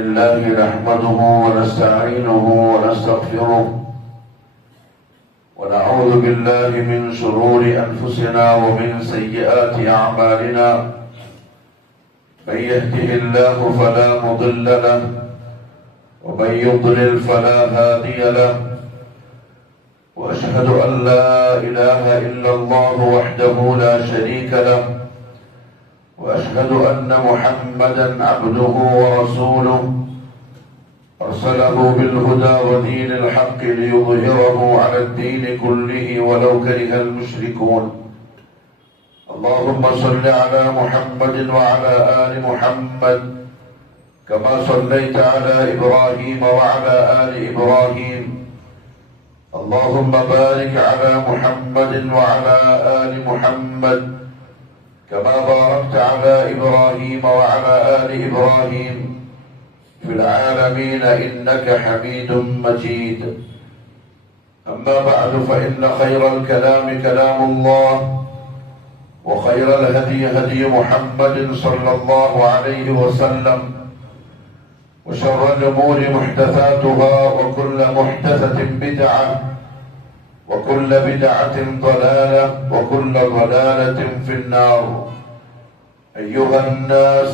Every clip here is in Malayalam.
لله نحمده ونستعينه ونستغفره ونعوذ بالله من شرور أنفسنا ومن سيئات أعمالنا من يهده الله فلا مضل له ومن يضلل فلا هادي له وأشهد أن لا إله إلا الله وحده لا شريك له وأشهد أن محمدا عبده ورسوله أرسله بالهدى ودين الحق ليظهره على الدين كله ولو كره المشركون. اللهم صل على محمد وعلى آل محمد كما صليت على إبراهيم وعلى آل إبراهيم. اللهم بارك على محمد وعلى آل محمد كما باركت على إبراهيم وعلى آل إبراهيم في العالمين إنك حميد مجيد. أما بعد فإن خير الكلام كلام الله وخير الهدي هدي محمد صلى الله عليه وسلم وشر الأمور محدثاتها وكل محدثة بدعة وكل بدعة ضلالة وكل ضلالة في النار. أيها الناس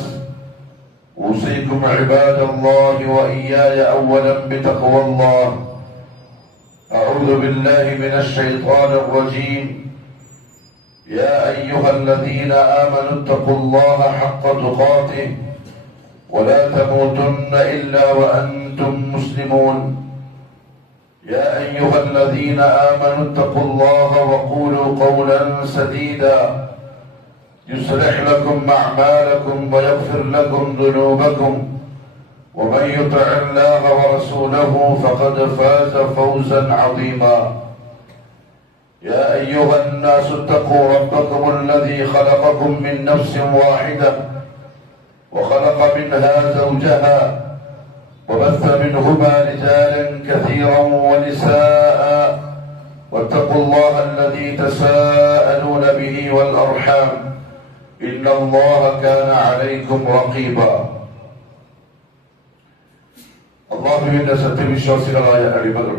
أوصيكم عباد الله وإياي أولا بتقوى الله. أعوذ بالله من الشيطان الرجيم. يا أيها الذين آمنوا اتقوا الله حق تقاته ولا تموتن إلا وأنتم مسلمون. يا أيها الذين آمنوا اتقوا الله وقولوا قولا سديدا يصلح لكم أعمالكم ويغفر لكم ذنوبكم ومن يطع الله ورسوله فقد فاز فوزا عظيما. يا أيها الناس اتقوا ربكم الذي خلقكم من نفس واحدة وخلق منها زوجها وبث منهما رجالا كثيرا ونساء واتقوا الله الذي تساءلون به والأرحام إن الله كان عليكم رقيبا. അല്ലാഹുവിന്റെ സത്യവിശ്വാസികളായ അടിമകൾ,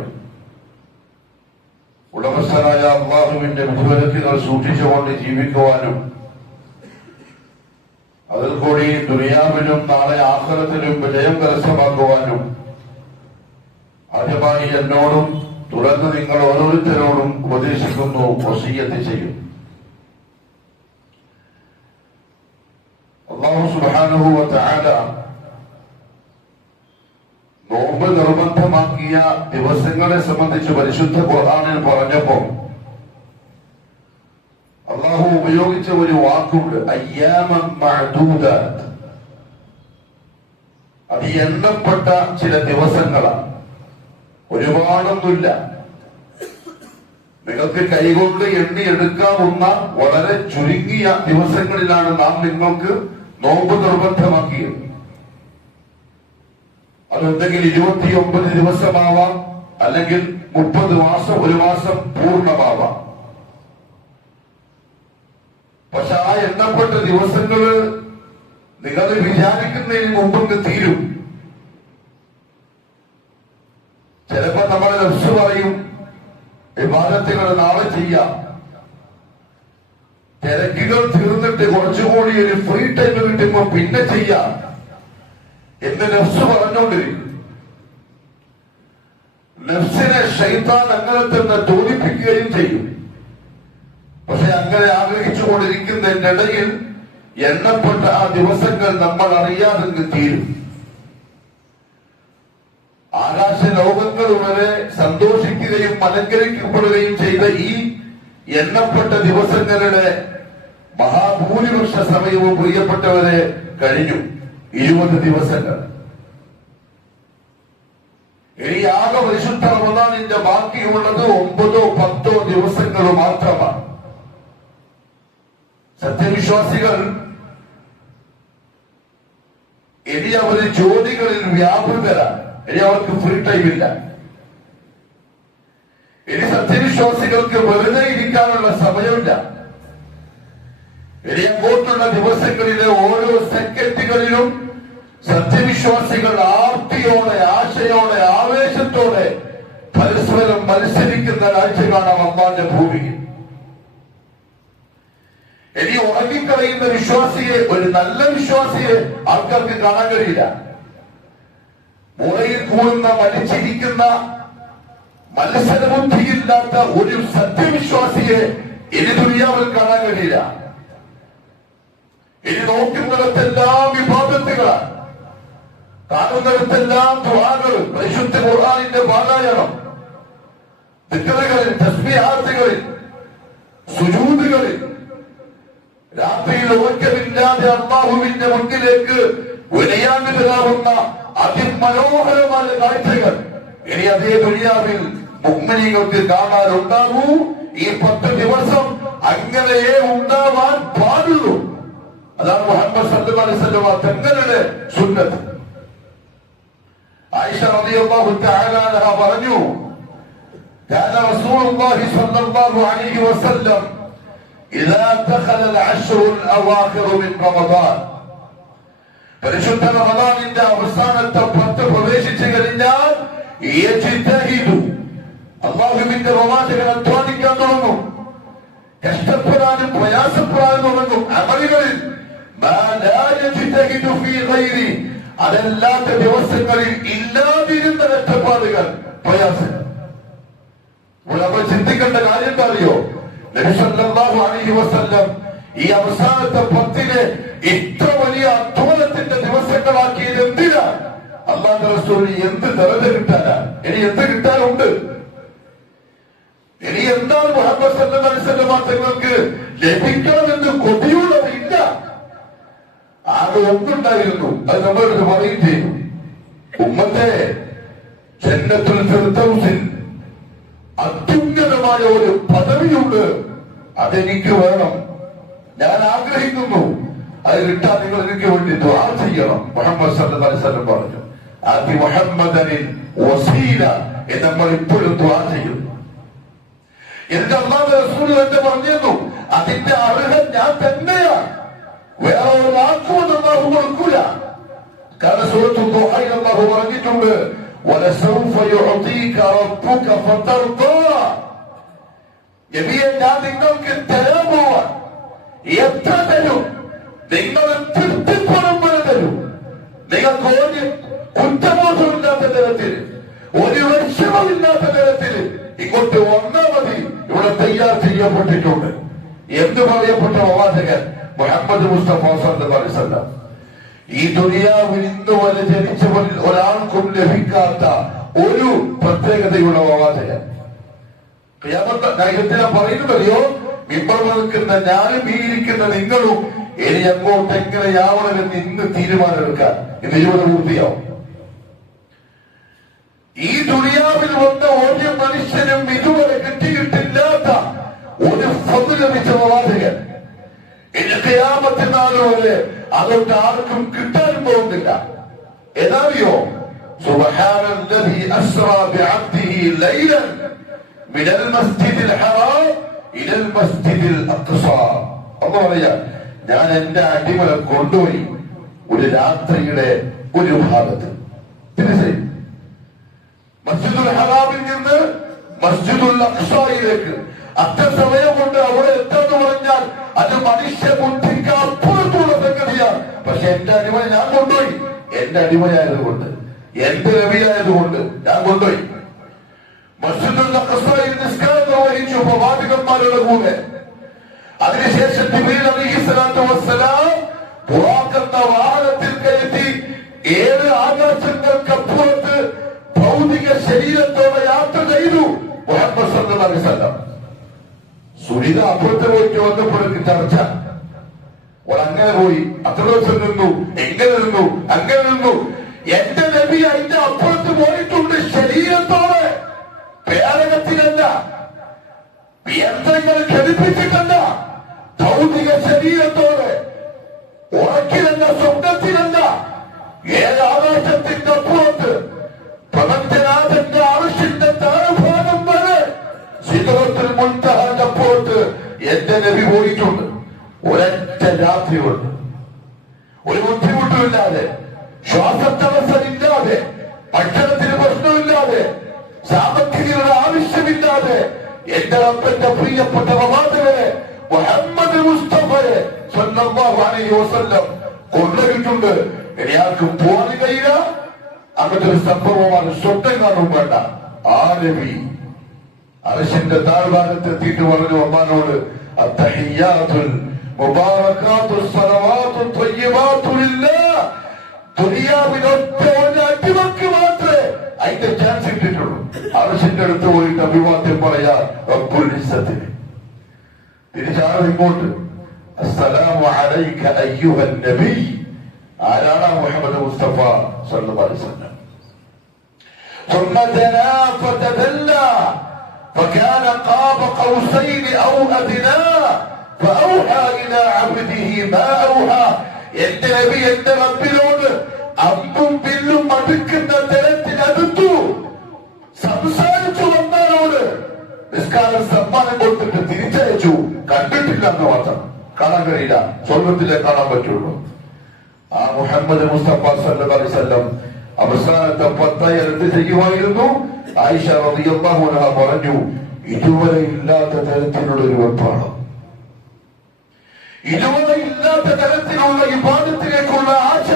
ഉടമസ്ഥനായ അല്ലാഹുവിന്റെ വിധിവിലക്കുകൾ സൂക്ഷിച്ചുകൊണ്ട് ജീവിക്കുവാനും അതിൽ കൂടി ദുനിയാവിലും നാളെ ആഖിറത്തിലും വിജയം കരസ്ഥമാക്കുവാനും ആദ്യമായി എന്നോടും തുടർന്ന് നിങ്ങൾ ഓരോരുത്തരോടും ഉപദേശിക്കുന്നു, വസിയ്യത്ത് ചെയ്യും. അല്ലാഹു സുബ്ഹാനഹു വ തആല നോമ്പ് നിർബന്ധമാക്കിയ ദിവസങ്ങളെ സംബന്ധിച്ച് പരിശുദ്ധ ഖുർആനിൽ പറഞ്ഞപ്പോൾ അല്ലാഹു ഉപയോഗിച്ച ഒരു വാക്കുണ്ട്, അയ്യാമൻ മഅദൂദാത്ത്. അത് എണ്ണപ്പെട്ട ചില ദിവസങ്ങളാണ്, ഒരുപാടൊന്നുമില്ല. നിങ്ങൾക്ക് കൈകൊണ്ട് എണ്ണിയെടുക്കാവുന്ന വളരെ ചുരുങ്ങിയ ദിവസങ്ങളിലാണ് നാം നിങ്ങൾക്ക് നോമ്പ് നിർബന്ധമാക്കിയത്. അതെന്തെങ്കിലും 29 ദിവസമാവാം, അല്ലെങ്കിൽ 30 മാസം, ഒരു മാസം പൂർണ്ണമാവാം. പക്ഷെ ആ എണ്ണപ്പെട്ട ദിവസങ്ങള് നിങ്ങൾ വിചാരിക്കുന്നതിന് മുമ്പ് തീരും. ചിലപ്പോ നമ്മളെ നഫ്സ് പറയും ഇബാദത്തുകൾ നാളെ ചെയ്യാം, തിരക്കുകൾ തീർന്നിട്ട് കുറച്ചുകൂടി ഒരു ഫ്രീ ടൈം കിട്ടുമ്പോ പിന്നെ ചെയ്യാം എന്ന് നഫ്സ് പറഞ്ഞുകൊണ്ടിരിക്കും. നഫ്സിനെ ശൈത്താൻ അങ്ങനെ തന്നെ തോന്നിപ്പിക്കുകയും ചെയ്യും. പക്ഷെ അങ്ങനെ ആഗ്രഹിച്ചുകൊണ്ടിരിക്കുന്നതിനിടയിൽ എണ്ണപ്പെട്ട ആ ദിവസങ്ങൾ നമ്മൾ അറിയാതെ തീരും. ആകാശ ലോകങ്ങൾ വരെ സന്തോഷിക്കുകയും അലങ്കരിക്കപ്പെടുകയും ചെയ്ത ഈ എണ്ണപ്പെട്ട ദിവസങ്ങളുടെ മഹാഭൂരിപക്ഷ സമയവും പ്രിയപ്പെട്ടവരെ കഴിഞ്ഞു. 20 ദിവസങ്ങൾ. ഇനി ആകെ പരിശുദ്ധ റമദാനിന്റെ ബാക്കിയുള്ളത് 9-10 ദിവസങ്ങൾ മാത്രമാണ്. സത്യവിശ്വാസികൾ ഇനി അവർ ജോലികളിൽ വ്യാപൃതരാണ്. ഇനി അവർക്ക് ഫ്രീ ടൈം ഇല്ല. ഇനി സത്യവിശ്വാസികൾക്ക് വെറുതെ ഇരിക്കാനുള്ള സമയമില്ല. ഇനി അങ്ങോട്ടുള്ള ദിവസങ്ങളിലെ ഓരോ സെക്കൻഡുകളിലും സത്യവിശ്വാസികൾ ആർത്തിയോടെ, ആശയോടെ, ആവേശത്തോടെ പരസ്പരം മത്സരിക്കുന്ന കാഴ്ച കാണാം അള്ളാന്റെ ഭൂമിയിൽ. ഇനി ഉറങ്ങിക്കളയുന്ന വിശ്വാസിയെ, ഒരു നല്ല വിശ്വാസിയെ ആൾക്കാർക്ക് കാണാൻ കഴിയില്ല. മുറയിൽ കൂടുന്ന, മരിച്ചിരിക്കുന്ന, മത്സരബുദ്ധിയില്ലാത്ത ഒരു സത്യവിശ്വാസിയെ ഇനി ദുനിയാവിൽ കാണാൻ കഴിയില്ല. ഇനി നോക്കുന്നിടത്തെല്ലാം വിവാദത്തുകളാണ്, കാണുന്നിടത്തെല്ലാം ദുആകൾ, പരിശുദ്ധ ഖുർആനിന്റെ പാരായണം, ദിക്റുകളിൽ, തസ്ബീഹാത്തുകളിൽ, സുജൂദുകളിൽ, രാത്രിയിൽ ഉറക്കമില്ലാതെ അല്ലാഹുവിന്റെ മുന്നിലേക്ക് വിനയാന്വിതരാകുന്ന അതിമനോഹരമായ കാഴ്ചകൾ ഇനി അതേ ദുനിയാവിൽ മുഅ്മിനീങ്ങൾക്ക് കാണാനുണ്ടാകൂ. ഈ 10 ദിവസം അങ്ങനെയേ ഉണ്ടാവാൻ പാടുള്ളൂ. അതാണ് മുഹമ്മദ് സല്ലല്ലാഹു അലൈഹി വസല്ലം തങ്ങളുടെ സുന്നത്ത്. ആയിഷ റളിയല്ലാഹു തആല അൻഹ പറഞ്ഞു, കാന റസൂലുള്ളാഹി സ്വല്ലല്ലാഹു അലൈഹി വസല്ലം ഇദാ ദഖല അൽ-അശ്റു അൽ-അവാഖിർ മിൻ റമദാൻ, പരിശുദ്ധ റമദാനിന്റെ അവസാനത്തെ 10 പ്രവേശിച്ചു കഴിഞ്ഞാൽ യജ്തഹിദു, അല്ലാഹുവിന്റെ പ്രവാചകൻ അധ്വാനിക്കാൻ തുടങ്ങും, കഷ്ടപ്പെടാനും പ്രയാസപ്പെടാനും തുടങ്ങും അമലുകളിൽ. അതല്ലാത്ത ദിവസങ്ങളിൽ ഇല്ലാതിരുന്ന കഷ്ടപ്പാടുകൾ, പ്രയാസങ്ങൾ. നമ്മൾ ചിന്തിക്കേണ്ട കാര്യം എന്താ അറിയോ? നബി സല്ലല്ലാഹു അലൈഹി വസല്ലം ഈ അവസാനത്തെ 10 ഇത്ര വലിയ അധ്വാനത്തിന്റെ ദിവസങ്ങളാക്കിയത് എന്തിനാ? അല്ലാഹുവിന്റെ റസൂലിന് എന്ത് ദറജ കിട്ടാനാ? ഇനി എന്ത് കിട്ടാനുണ്ട്? ഇനി എന്താണ് മുഹമ്മദ് സല്ലല്ലാഹു അലൈഹി വസല്ലം തങ്ങൾക്ക് ലഭിക്കണമെന്ന് കൊതിയുള്ളവരില്ല. ആകെ ഒന്നുണ്ടായിരുന്നു, അത് നമ്മളോട് പറയും ചെയ്തു. ഉമ്മത്തെ, ജന്നത്തുൽ ഫിർദൗസിൽ അത്യുന്നതമായ ഒരു പദവിയുണ്ട്, അതെനിക്ക് വേണം, ഞാൻ ആഗ്രഹിക്കുന്നു. അത് കിട്ടാൻ നിങ്ങൾ എനിക്ക് വേണ്ടി ദുആ ചെയ്യണം. മുഹമ്മദ് സല്ലല്ലാഹു അലൈഹി വസല്ലം പറഞ്ഞു, ആതി മുഹമ്മദനിൽ വസീല എന്ന് നമ്മൾ ഇപ്പോഴും ദുആ ചെയ്യുന്നു. എന്റെ അല്ലാഹുവിന്റെ റസൂൽ എന്ന് പറഞ്ഞിരുന്നു, അതിന്റെ അർഹൻ ഞാൻ തന്നെയാണ്, വേറെ ഒരാൾക്കും അല്ലാഹു കൊടുക്കൂല. കാരണം സൂറത്തുൽ ദുഹായിൽ അല്ലാഹു പറഞ്ഞിട്ടുണ്ട്, വലസൗഫ യുഅതീക റബ്ബുക ഫതർദാ, നബിയെ ഞാൻ നിങ്ങൾക്ക് തരാൻ പോവാൻ. എത്ര തരും? നിങ്ങൾ തൃപ്തിപ്പെടുമ്പോൾ തരും. നിങ്ങൾക്ക് ഒരു കുറ്റബോധമില്ലാത്ത തരത്തിൽ, ഒരു വിഷമമില്ലാത്ത തരത്തിൽ ഇങ്ങോട്ട് വന്നാൽ മതി. ഇവിടെ തയ്യാർ ചെയ്യപ്പെട്ടിട്ടുണ്ട് എന്ന് പറയപ്പെട്ട പ്രവാചകൻ മുഹമ്മദ് മുസ്തഫ സല്ലല്ലാഹു അലൈഹി വസല്ലം. ഈ ദുനിയാവിൽ ഇന്ന് വരെ ജനിച്ചവരിൽ ഒരാൾക്കും ലഭിക്കാത്ത ഒരു പ്രത്യേകതയുള്ള പ്രവാചകൻ. എന്തിനാ പറയുന്നതറിയോ? മിമ്പർ നിൽക്കുന്ന ഞാനും ഈ ഇരിക്കുന്ന നിങ്ങളും ഇനി അങ്ങോട്ട് എങ്ങനെയാവണമെന്ന് ഇന്ന് തീരുമാനമെടുക്കാൻ ഇന്ന് 20 പൂർത്തിയാവും. ഈ ദുനിയാവിൽ വന്ന ഒരു മനുഷ്യനും ഇതുവരെ കിട്ടിയിട്ടില്ലാത്ത ഒരു ഫضل ലഭിച്ച പ്രവാചകൻ. ഇനി ഖിയാമത്ത് നാൾ വരെ അതൊട്ട് ആർക്കും കിട്ടാൻ പോകുന്നില്ല. എന്നറിയോ? സുബ്ഹാനല്ലദീ അസ്റാ ബിഅബ്ദിഹി ലൈലൻ മിനൽ മസ്ജിദിൽ ഹറാം ഇലൽ മസ്ജിദിൽ അഖ്സാ. അല്ലാഹു പറയാ, ഞാൻ എന്റെ അടിമയെ കൊണ്ടുപോയി ഒരു രാത്രിയുടെ ഒരു ഭാഗത്ത്. മസ്ജിദുൽ ഹറാമിൽ നിന്ന് മസ്ജിദുൽ അഖ്സായിലേക്ക് അത്ര സമയം കൊണ്ട് അവിടെ എത്താന്ന് പറഞ്ഞാൽ അത് മനുഷ്യ ബുദ്ധിക്ക് അപ്പുറത്തുള്ള സംഗതിയാണ്. പക്ഷെ എന്റെ അടിമയെ ഞാൻ കൊണ്ടുപോയി. എന്റെ അടിമയായതുകൊണ്ട്, എന്റെ നബിയായതുകൊണ്ട് ഞാൻ കൊണ്ടുപോയി. മസ്ജിദുൽ അഖ്സായിൽ നിസ്കാരം നിർവഹിച്ചു പ്രവാചകന്മാരുടെ കൂടെ. അതിനുശേഷം ജിബ്രീൽ അലൈഹിസ്സലാത്തു വസ്സലാം ബുറാഖെന്ന വാഹനത്തിൽ കയറ്റി 7 ആകാശങ്ങൾക്കപ്പുറത്ത് ഭൗതിക ശരീരത്തോടെ യാത്ര ചെയ്തു മുഹമ്മദ് സല്ലല്ലാഹു അലൈഹി വസല്ലം. സുനിത അപ്പുറത്ത് പോയിട്ട് വന്നപ്പോഴേക്ക് ചർച്ച. അങ്ങനെ പോയി, അത്ര ദിവസം നിന്നു, എങ്ങനെ നിന്നു, അങ്ങനെ നിന്നു. എന്റെ നബി അതിന്റെ അപ്പുറത്ത് പോയിട്ടുണ്ട് ശരീരത്തോടെ, പേരകത്തിലല്ല, യന്ത്രങ്ങൾ ഘടിപ്പിച്ചിട്ടല്ല, ഭൗതിക ശരീരത്തോടെ, ഉറക്കിലല്ല, സ്വപ്നത്തിലല്ല, 7 ആകാശത്തിന്റെ അപ്പുറത്ത്, പ്രപഞ്ചനാഥന്റെ അർശിന്റെ താഴ്ഭാഗം വരെ സിദ്റത്തുൽ മുൻതഹയുടെ അപ്പുറത്ത് എന്റെ നബി പോയിട്ടുണ്ട്. ഒരൊറ്റ രാത്രി കൊണ്ട് ഒരു ബുദ്ധിമുട്ടുമില്ലാതെ എന്റെ റബ്ബിന്റെ പ്രിയപ്പെട്ട പ്രവാചകരെ മുഹമ്മദ് മുസ്തഫയെ സ്വല്ലല്ലാഹു അലൈഹി വസല്ലം കൊണ്ടുപോയിട്ടുണ്ട്. ഇനി ആർക്കും പോകാൻ കഴിയില്ല. അങ്ങനത്തെ ഒരു സംഭവമാണ്. സ്വപ്നം കാണും വേണ്ട. ആ നബി അർശിന്റെ താഴ്ഭാഗത്ത് എത്തിയിട്ട് പറഞ്ഞു അള്ളാഹുവോട് അത്തഹിയ്യാത്തുൽ മുബാറകാത്തുസ് സ്വലവാത്തുൽ ത്വയ്യിബാത്തു ലില്ലാഹ്. ദുനിയാവിലൊറ്റ ഒരു അടിമക്ക് മാത്രമേ അതിന്റെ ചാൻസ് ഇട്ടിട്ടുള്ളൂ. അർശിന്റെ അടുത്ത് പോയിട്ട് അഭിവാദ്യം പറയാ റബ്ബുൽ ഇസ്സത്തിന്. തിരിച്ചാണ് ഇങ്ങോട്ട് അസ്സലാമു അലൈക അയ്യുഹൻ നബി. ആരാണ് മുഹമ്മദ് മുസ്തഫ സല്ലല്ലാഹു അലൈഹി വസല്ലം. ثم دنا فتدلى فكان قاب قوسين أو أدنى فأوحى إلى عبده ما أوحى. എന്റെ നബി എന്റെ റബ്ബിനോട് അമ്പും വില്ലും അടുക്കുന്ന തരത്തിനടുത്തു സംസാരിച്ചു വന്നവരോട് നിസ്കാരം സമ്മാനം കൊടുത്തിട്ട് തിരിച്ചയച്ചു. കണ്ടിട്ടില്ല എന്ന് മാത്രം, കാണാൻ കഴിയില്ല. സ്വർഗത്തിലെ കാണാൻ പറ്റുള്ളൂ. ആ മുഹമ്മദ് മുസ്തഫ സല്ലല്ലാഹു അലൈഹി വസല്ലം അവസാനത്തെ 10 എന്ത് ചെയ്യുമായിരുന്നു? ആയിഷ റളിയല്ലാഹു അൻഹ പറഞ്ഞു, ഇതുവരെ ഇല്ലാത്ത തരത്തിലുള്ള ഒരു വെപ്പാണ്, ഇതുവരെ ഇല്ലാത്ത തരത്തിലുള്ള ഇബാദത്തിലേക്കുള്ള ആശ,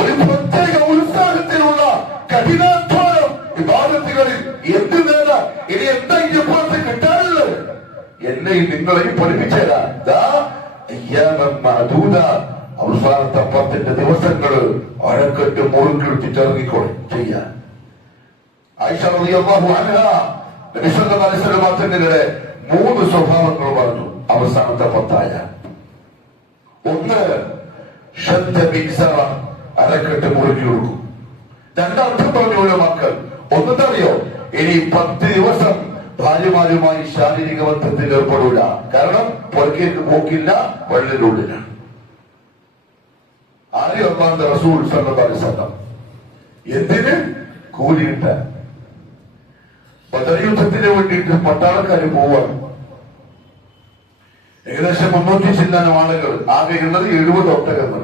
ഒരു പ്രത്യേക ഉത്സാഹത്തിലുള്ള കഠിനാധ്വാനം ഇബാദത്തുകളിൽ. എന്ത് നേടാൻ ഇനി എന്താ ഇപ്പുറത്ത് കിട്ടാനുള്ളത്? എന്നെയും നിങ്ങളെയും പഠിപ്പിച്ചേരാ. അവസാനത്തെ 10 ദിവസങ്ങള് അഴക്കെട്ട് മുറുക്കെടുത്തിട്ട് ഇറങ്ങിക്കോളെ ചെയ്യാൻ. ആയിഷ റളിയല്ലാഹു അൻഹ നബി സല്ലല്ലാഹു അലൈഹി വസല്ലം തങ്ങളുടെ 3 സ്വഭാവങ്ങൾ പറഞ്ഞു അവസാനത്തെ 10. ഒന്ന്, ശദ്ദ ബിസ്സറ, അഴക്കെട്ട് മുറുക്കി കൊടുക്കും. രണ്ടർത്ഥം പറഞ്ഞു മക്കൾ. ഒന്നെന്തറിയോ? ഇനി 10 ദിവസം ഭാര്യമാരുമായി ശാരീരിക ബന്ധത്തിൽ ഏർപ്പെടൂല. കാരണം പുറക്കേക്ക് പോക്കില്ല, വെള്ളിനുള്ളിലാണ്. ആരെയും അല്ലാഹുവിന്റെ റസൂൽ സല്ലല്ലാഹു അലൈഹി വസല്ലം എന്തിന്? കൂലി കിട്ടാൻ. ബദർ യുദ്ധത്തിന് വേണ്ടിയിട്ട് പട്ടാളക്കാര് പോവാണ്. ഏകദേശം 300 ചില്ലാനം ആളുകൾ. ആകെ ഉള്ളത് 70 ഒട്ടകങ്ങൾ.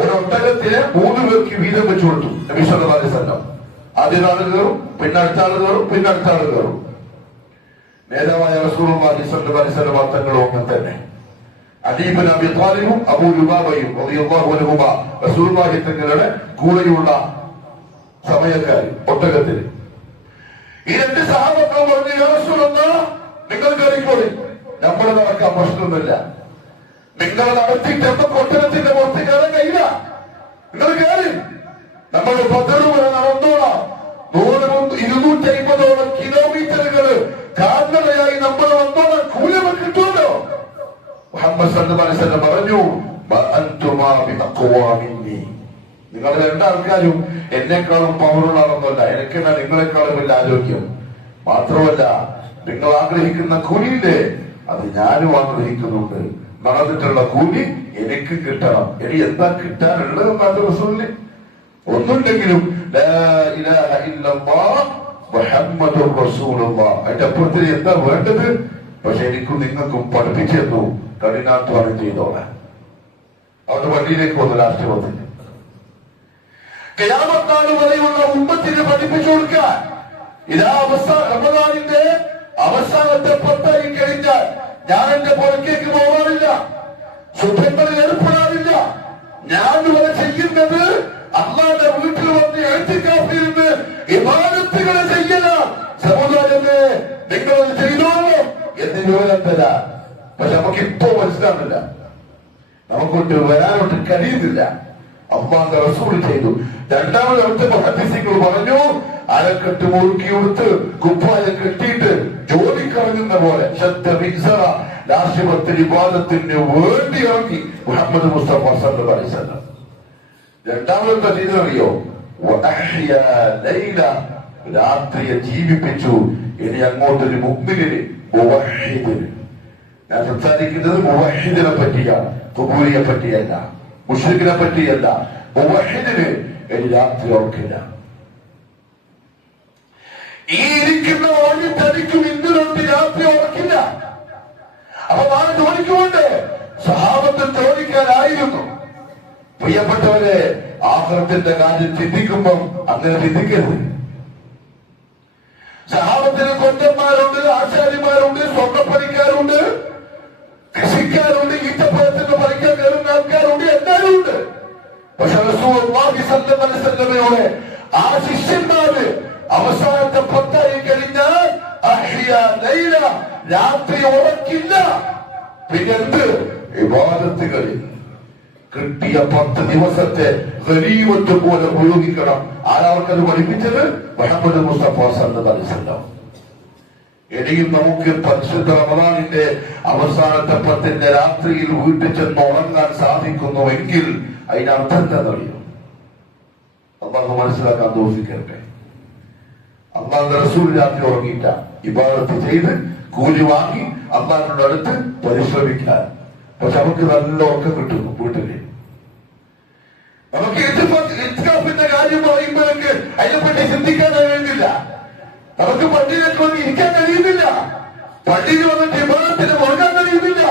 ഒരു ഒട്ടകത്തിന് 3 പേർക്ക് വീതം വെച്ചു കൊടുത്തു നബി സല്ലല്ലാഹു അലൈഹി വസല്ലം. ആദ്യ ആൾ കയറും, പിന്നെ അടുത്ത ആൾ കയറും, പിന്നെ അടുത്ത ആൾ കയറും. നേതാവായ റസൂലുള്ളാഹി സ്വല്ലല്ലാഹു അലൈഹി വസല്ലം തങ്ങളും അങ്ങനെ തന്നെ. അലി ഇബ്നു അബീ ത്വാലിബും അബൂ ലുബാബയും റളിയല്ലാഹു അൻഹുമ റസൂലുള്ളാഹി തങ്ങളുടെ കൂടെയുള്ള സമയക്കാർ ഒട്ടകത്തിൽ. ഈ 2 സഹാബകൾ പറഞ്ഞു, യാ റസൂലല്ലാഹ്, നിങ്ങൾ കയറിക്കോളി, നമ്മൾ നടക്കാൻ പ്രശ്നമൊന്നുമില്ല. നിങ്ങൾ നടത്തിയിട്ട് നമുക്ക് ഒട്ടകത്തിന്റെ പുറത്ത് കയറാൻ കഴിയില്ല. നിങ്ങൾ കയറി, നമ്മൾ ബദർ വരെ നടന്നോളാം. 250 കിലോമീറ്ററുകൾ കാൽനടയായി നമ്മൾ വന്നോളാം. കൂലി കിട്ടുമല്ലോ. മുഹമ്മദ് സല്ലല്ലാഹു അലൈഹി വസല്ലം പറഞ്ഞു, അൻതുമാ ബിഅഖ്വാ മിന്നി. നിങ്ങൾ 2 ആൾക്കാരും എന്നെക്കാളും പവറുള്ള ആളൊന്നുമല്ല. എനിക്കെന്നാ നിങ്ങളെക്കാളും വലിയ ആരോഗ്യം. മാത്രമല്ല, നിങ്ങൾ ആഗ്രഹിക്കുന്ന കൂലിയില്ലേ, അത് ഞാനും ആഗ്രഹിക്കുന്നുണ്ട്. നടന്നിട്ടുള്ള കൂലി എനിക്ക് കിട്ടണം. ഇനി എന്താ കിട്ടാനുള്ളത്? റസൂലിന് ഒന്നുണ്ടെങ്കിലും ലാ ഇലാഹ ഇല്ലല്ലാഹ് മുഹമ്മദുർ റസൂലുള്ളാഹ്. അതിന്റെ അപ്പുറത്തിന് എന്താ വേണ്ടത്? പക്ഷെ എനിക്കും നിങ്ങൾക്കും പഠിപ്പിച്ചു തന്നു, കഠിനാധ്വാനം ചെയ്തോളാൻ. അവിടെ വണ്ടിയിലേക്ക് വന്നു. ലാസ്റ്റ് വന്നില്ല. ഖിയാമത്ത് നാൾ വരെയുള്ള ഉമ്മത്തിന് പഠിപ്പിച്ചു കൊടുക്കാൻ. ഇതാ റമദാനിന്റെ അവസാനത്തെ 10 കഴിഞ്ഞാൽ ഞാൻ എന്റെ പുറക്കേക്ക് പോകാറില്ല, ശുദ്ധങ്ങളിൽ ഏർപ്പെടാറില്ല. ഞാൻ ഇവിടെ ചെയ്യുന്നത് അല്ലാഹുവിന്റെ വീട്ടിൽ വന്ന് എഴുത്തിക്കാപ്പിരുന്ന് ഇബാദത്തുകൾ ചെയ്യലാണ്. സമുദായമേ, നിങ്ങളത് ചെയ്തോളൂ എന്ന് വിവരം തരാം. പക്ഷെ നമുക്കിപ്പോ മനസ്സിലാകുന്നില്ല, നമുക്കൊട്ട് വരാനോട്ട് കഴിയുന്നില്ല. അല്ലാഹുവിന്റെ റസൂൽ ചെയ്തു. രണ്ടാമത് അവിടുത്തെ മുഹദ്ദിസുകൾ പറഞ്ഞു, അരക്കെട്ട് മുറുക്കി കൊടുത്ത് കുപ്പായം കെട്ടിയിട്ട് ജോലിക്കിറങ്ങുന്ന പോലെ ലാസ്യത്തിൽ ഇബാദത്തിന് വേണ്ടി ഇറങ്ങി മുഹമ്മദ് മുസ്തഫ സല്ലല്ലാഹു അലൈഹി വസല്ലം. രണ്ടാമത്തെ ചെയ്തറിയോ? രാത്രിയെ ജീവിപ്പിച്ചു. ഇനി അങ്ങോട്ടൊരു മുഅ്മിനിന്, മുവഹ്ഹിദിന്. ഞാൻ സംസാരിക്കുന്നത് മുവഹ്ഹിദിനെ പറ്റിയാണ്, ഖുബൂരിയെ പറ്റിയല്ല, മുശ്രിക്കിനെ പറ്റിയല്ല. മുവഹ്ഹിദിന് ഇനി രാത്രി ഓർക്കില്ല. ഈ ഇരിക്കുന്ന ഓടി തനിക്കും ഇന്നിലോട്ട് രാത്രി ഓർക്കില്ല. അപ്പൊ നാളെ ജോലിക്കുകൊണ്ട് സഹാബത്തിൽ ജോലിക്കാരായിരുന്നു. പ്രിയപ്പെട്ടവരെ, ആഖിറത്തിന്റെ കാര്യം ചിന്തിക്കുമ്പം അങ്ങനെ ചിന്തിക്കരുത്. സഹാബത്തിന് കൊറ്റന്മാരുണ്ട്, ആചാര്യന്മാരുണ്ട്, സ്വർണ്ണപ്പണിക്കാരുണ്ട്, കൃഷിക്കാരുണ്ട്, ഈറ്റപ്പഴത്തിന് പറിക്കാൻ കയറുന്ന ആൾക്കാരുണ്ട്, എല്ലാവരും ഉണ്ട്. പക്ഷെ റസൂലുള്ളാഹി സ്വല്ലല്ലാഹു അലൈഹി വസല്ലമയോട് ആ ശിഷ്യന്മാര് അവസാനത്തെ 10 കഴിഞ്ഞാൽ അഹ്യാ ലൈല, രാത്രി ഉറക്കില്ല. പിന്നെന്ത്? ഇബാദത്തുകളിൽ കിട്ടിയ 10 ദിവസത്തെ ഗനീമത്ത് പോലെ ഉപയോഗിക്കണം. ആരാവർക്കത് പഠിപ്പിച്ചത്? മുഹമ്മദ് മുസ്തഫ സല്ലല്ലാഹു അലൈഹി വസല്ലം. ഇനിയും നമുക്ക് പരിശുദ്ധ റമദാനിന്റെ അവസാനത്തെ 10 രാത്രിയിൽ വീട്ടിൽ ചെന്ന് ഉറങ്ങാൻ സാധിക്കുന്നുവെങ്കിൽ അതിനർത്ഥം എന്താണെന്നറിയോ? അള്ളാഹു മനസ്സിലാക്കാൻ തോന്നിക്കട്ടെ. അള്ളാഹുവിന്റെ റസൂൽ രാത്രി ഉറങ്ങിയിട്ട ഇബാദത്ത് ചെയ്ത് കൂലി വാങ്ങി അള്ളാഹിനോട് അടുത്ത് പരിശ്രമിക്കാൻ. പക്ഷെ നമുക്ക് നല്ല ഉറക്കം കിട്ടുന്നു വീട്ടില്. നമുക്ക് ഇത്കാഫിന്റെ കാര്യം പറയുമ്പോഴേക്ക് അതിനെപ്പറ്റി ചിന്തിക്കാൻ കഴിയുന്നില്ല. നമുക്ക് പള്ളിയിലേക്ക് വന്ന് ഇരിക്കാൻ കഴിയുന്നില്ല. പള്ളിയിൽ വന്നിട്ട് ഇബാദത്തിന് മുറുകാൻ കഴിയുന്നില്ല.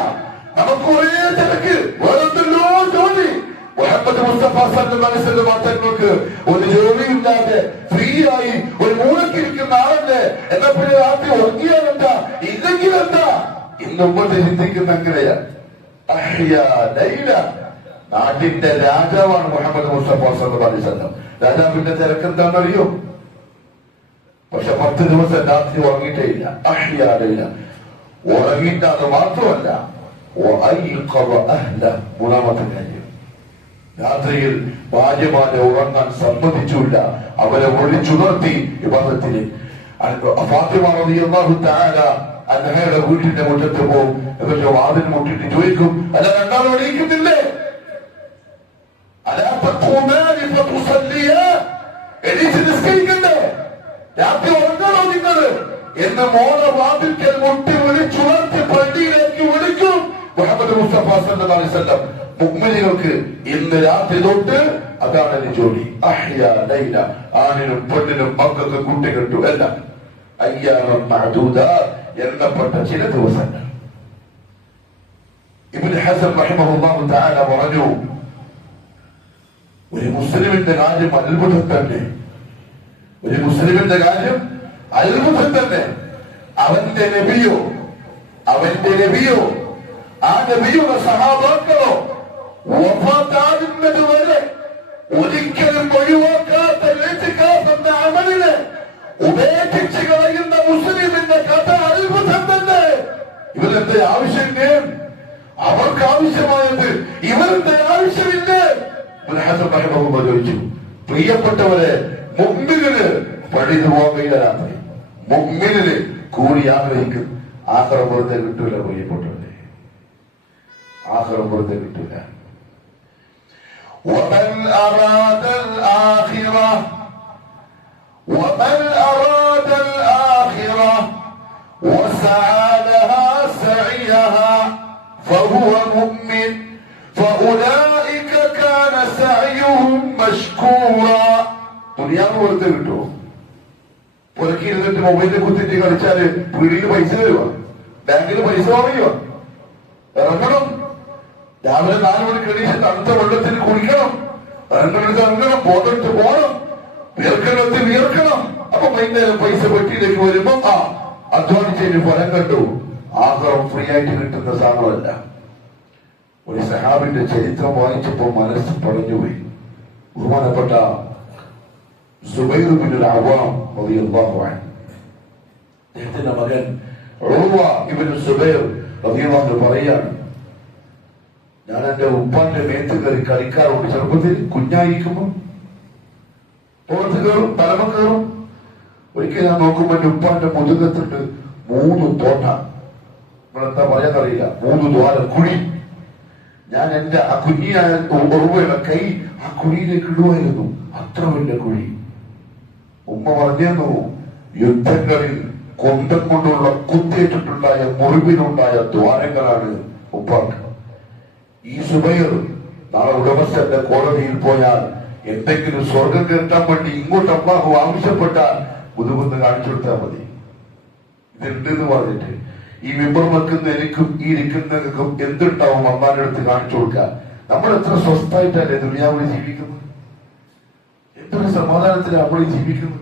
നമുക്ക് ഒരേ തിരക്ക്, വേറെന്തല്ലോ ജോലി. മുഹമ്മദ് മുസ്തഫ സല്ലല്ലാഹു അലൈഹി വസല്ലം തങ്ങൾക്ക് ഒരു ജോലിയില്ലാതെ ഫ്രീ ആയി ഒരു മൂലക്കിരിക്കുന്ന ആളല്ലേ. എന്നാ പിന്നെ രാത്രി ഉറങ്ങിയാലെന്താ, ഇല്ലെങ്കിലെന്താ? ഇന്ന് ഉമ്മത്തെ ചിന്തിക്കുന്ന അങ്ങനെയാ. അഹ്യാ ലൈല, നാട്ടിന്റെ രാജാവാണ് മുഹമ്മദ് മുസ്തഫ സല്ലല്ലാഹു അലൈഹി വസല്ലം. രാജാവിന്റെ തിരക്കെന്താണെന്നറിയോ? പക്ഷെ 10 ദിവസം രാത്രി ഉറങ്ങിയിട്ടേ ഇല്ല. അഹ്യാ ലൈല, ഉറങ്ങിയിട്ട് അത് മാത്രമല്ല, മൂന്നാമത്തെ കാര്യം, രാത്രിയിൽ ഭാര്യമാരെ ഉറങ്ങാൻ സമ്മതിച്ചില്ല. അവരെ ഒളിച്ചുണർത്തി ഇബാദത്തിന്. ഫാത്തിമ റളിയല്ലാഹു തആല അൻഹയുടെ വീട്ടിന്റെ മുറ്റത്ത് പോകും. എന്നിട്ട് വാതിൽ മുട്ടിട്ട് ചോദിക്കും, അല്ല രണ്ടാളും എണീക്കുന്നില്ലേ? എണീച്ച് നിസ്കരിക്കണ്ടേ? രാത്രി ഉറങ്ങണോ നിങ്ങൾ എന്ന് മോളെ വാതിൽക്കൽ മുട്ടി വിളിച്ചുണർത്തി പള്ളിയിലേക്ക് വിളിക്കും മുഹമ്മദ് മുസ്തഫ സല്ലല്ലാഹു അലൈഹി വസല്ലം. മുഅ്മിനീങ്ങൾക്ക് ഇന്ന് രാത്രി തൊട്ട് അതാണ് എന്റെ ജോലി. അഹ്യാ ലൈല, ആണിനും പെണ്ണിനും മക്കൾക്ക് കുട്ടികെട്ടു എല്ലാം അയ്യാമൻ മഅദൂദാത്ത്, എണ്ണപ്പെട്ട ചില ദിവസങ്ങൾ. ഇബ്നു ഹസൻ റഹിമഹുല്ലാഹു തആല പറഞ്ഞു, ഒരു മുസ്ലിമിന്റെ കാര്യം അത്ഭുതം തന്നെ. ഒരു മുസ്ലിമിന്റെ കാര്യം അത്ഭുതം തന്നെ. അവന്റെ നബിയോ ആ നബിയുടെ സഹാബാക്കളോ വഫാത്താകുന്നത് വരെ ഒരിക്കലും ഒഴിവാക്കാത്ത എന്ന അമലിനെ ഉപേക്ഷിച്ച് കളയുന്ന മുസ്ലിമിന്റെ കഥ അത്ഭുതം തന്നെ. ഇവരെന്ത് ആവശ്യമില്ലേ? അവർക്ക് ആവശ്യമായത് ഇവരുടെ ആവശ്യമില്ലേ? ചോദിച്ചു, പ്രിയപ്പെട്ടവരെ, മുഅ്മിനിന് പള്ളിയിൽ പോകാൻ കഴിയില്ല. രാത്രി മുഅ്മിനിന് കൂടി ആഗ്രഹിക്കും. ആഖിറം വെറുതെ കിട്ടൂല. പ്രിയപ്പെട്ടവരെ, ആഖിറം വെറുതെ കിട്ടൂല. ومن أراد الآخرة وسعى لها سعيها فهو مؤمن فأولئك كان سعيهم مشكورا. ദുനിയാവ് വെറുതെ കിട്ടുമോ? പുറക്കി ഇരുന്നിട്ട് മൊബൈലിൽ കുത്തിട്ട് കളിച്ചാല് വീടിന് പൈസ വരുവാ, ബാങ്കിൽ പൈസ വാങ്ങിയോ? ഇറങ്ങണം. രാവിലെ 4 മണിക്ക് എണീച്ച് തണുത്ത വെള്ളത്തിൽ കുളിക്കണം, ഇറങ്ങണം, പോകട്ട് പോകണം, വിയർക്കണം. അപ്പൊ വൈകുന്നേരം പൈസ പെട്ടിയിലേക്ക് വരുമ്പോ അധ്വാനിച്ചതിന് ഫലം കണ്ടു. ആഹാരം ഫ്രീ ആയിട്ട് കിട്ടുന്ന സാധനമല്ല. ഒരു സഹാബിന്റെ ചരിത്രം വായിച്ചപ്പോ മനസ്സ് പടഞ്ഞുപോയി. ബഹുമാനപ്പെട്ട സുബൈർ ഇബ്നുൽ അവ്വാം റളിയല്ലാഹു അൻഹു, അദ്ദേഹത്തിന്റെ മകൻ ഉർവ ഇബ്നു സുബൈർ റളിയല്ലാഹു അൻഹു പറയാണ്, ഞാൻ എന്റെ ഉപ്പാന്റെ മേത്ത് കയറി കളിക്കാറുണ്ട്. ചെറുപ്പത്തിൽ കുഞ്ഞായിരിക്കുമ്പോ പുറത്ത് കയറും, തലമ കയറും. ഒരിക്കൽ ഞാൻ നോക്കുമ്പോ എന്റെ ഉപ്പാന്റെ മുതുകത്തിട്ട് 3 തോട്ട, നമ്മളെന്താ പറയാന്നറിയില്ല, 3 ദ്വാരം കുഴി. ഞാൻ എന്റെ ആ കുഞ്ഞിയായ ഉറവയുടെ കൈ ആ കുഴിയിലേക്ക് ഇടുമായിരുന്നു. അത്ര വലിയ കുഴി. ഉമ്മ പറഞ്ഞു, യുദ്ധങ്ങളിൽ കൊണ്ടം കൊണ്ടുള്ള കുത്തേറ്റിട്ടുണ്ടായ മുറിവിനുണ്ടായ ദ്വാരങ്ങളാണ് ഉപ്പാക്ക്. ഈ സുബൈർ നാളെ ഉടമസ്ഥന്റെ കോടതിയിൽ പോയാൽ എന്തെങ്കിലും സ്വർഗം കിട്ടാൻ വേണ്ടി ഇങ്ങോട്ട് അള്ളാഹു ആവശ്യപ്പെട്ടാൽ മുതുകുന്ന് കാണിച്ചു കൊടുത്താൽ മതി. ഇതുണ്ട് എന്ന് പറഞ്ഞിട്ട് ഈ മെമ്പർ വെക്കുന്ന എനിക്കും ഈ ഇരിക്കുന്നവർക്കും എന്തുണ്ടാവും അള്ളാന്റെ അടുത്ത് കാണിച്ചു കൊടുക്കുക. നമ്മൾ എത്ര സ്വസ്ഥായിട്ടല്ലേ ദുനിയാവിൽ ജീവിക്കുന്നത്? എത്ര സമാധാനത്തിലാണ് നമ്മൾ ജീവിക്കുന്നത്?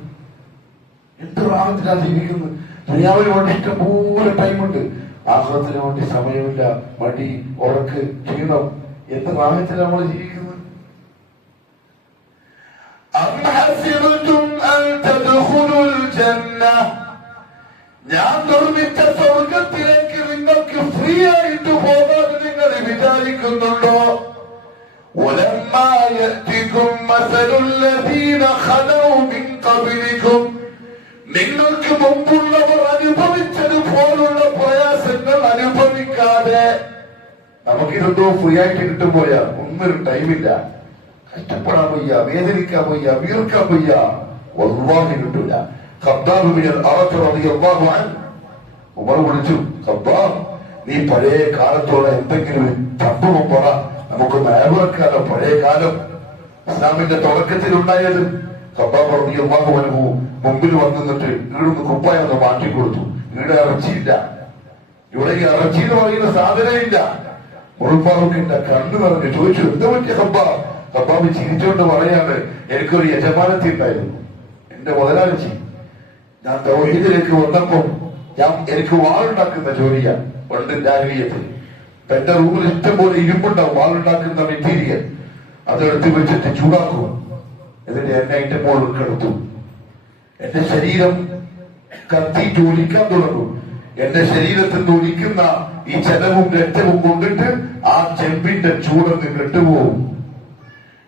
എന്ത് റാഹത്തിലാണ് ജീവിക്കുന്നത്. ദുനിയാവിന് വേണ്ടി ഇഷ്ടംപോലെ ടൈമുണ്ട്, ആഖിറത്തിന് വേണ്ടി സമയമില്ല. മടി, ഉറക്ക്, ക്ഷീണം. എന്ത് റാഹത്തിലാണ് നമ്മൾ ജീവിക്കുന്നത്. ഞാൻ നിർമ്മിച്ച സ്വർഗത്തിലേക്ക് നിങ്ങൾക്ക് ഫ്രീ ആയിട്ട് പോകാൻ നിങ്ങൾ വിചാരിക്കുന്നുണ്ടോ? നിങ്ങൾക്ക് മുമ്പുള്ളവർ അനുഭവിച്ചതുപോലുള്ള പ്രയാസങ്ങൾ അനുഭവിക്കാതെ നമുക്കിതെന്തോ ഫ്രീ ആയിട്ട് കിട്ടുമ്പോയാ ഒന്നൊരു ടൈമില്ല. കഷ്ടപ്പെടാൻ വയ്യ, വേദനിക്കാൻ വയ്യ, വീർക്കാൻ വയ്യ, വല്ലാഹി കിട്ടൂല. ഉമർ വിളിച്ചു, ഖബ്ബാബ് നീ പഴയ കാലത്തുള്ള എന്തെങ്കിലും സംഭവം പറ, നമുക്ക് നേർവെക്കാലോ. പഴയ കാലം ഇസ്ലാമിന്റെ തുടക്കത്തിലുണ്ടായത്. ഖബ്ബാബ് റളിയല്ലാഹു അൻഹു മുമ്പിൽ വന്നിട്ട് ഇവിടുന്ന് കുപ്പായം ഒന്ന് മാറ്റി കൊടുത്തു. ഇവിടെ ഇറച്ചിയില്ല, ഇവിടെ ഇറച്ചി എന്ന് പറയുന്ന സാധനമില്ല. മുൾഫാറൂഖിന്റെ കണ്ണു നിറഞ്ഞു ചോദിച്ചു, എന്താ പറ്റിയ ഖബ്ബാബ്? ഖബ്ബാബ് ചിരിച്ചുകൊണ്ട് പറയാണ്, എനിക്കൊരു യജമാനത്തി ഉണ്ടായിരുന്നു, എന്റെ മുതലാളിച്ചി. ഞാൻ തൗഹീദിലേക്ക് വന്നപ്പോ എനിക്ക് വാളുണ്ടാക്കുന്ന ജോലിയാ പണ്ട് ജാഹിലിയ്യത്തിൽ. എന്റെ റൂമിൽ ഇഷ്ടംപോലെ ഇരുമ്പുണ്ടാവും, വാളുണ്ടാക്കുന്ന മെറ്റീരിയൽ. അതെടുത്ത് വെച്ചിട്ട് ചൂടാക്കും, എന്നിട്ട് എന്നെ അതിന്റെ മുകളിൽ കിടത്തു. എന്റെ ശരീരം കത്തിയിട്ട് ഒലിക്കാൻ തുടങ്ങും. എന്റെ ശരീരത്തിൽ നിന്ന് ഒലിക്കുന്ന ഈ ചെലവും രക്തവും കൊണ്ടിട്ട് ആ ചെമ്പിന്റെ ചൂടന്ന് കെട്ടുപോകും.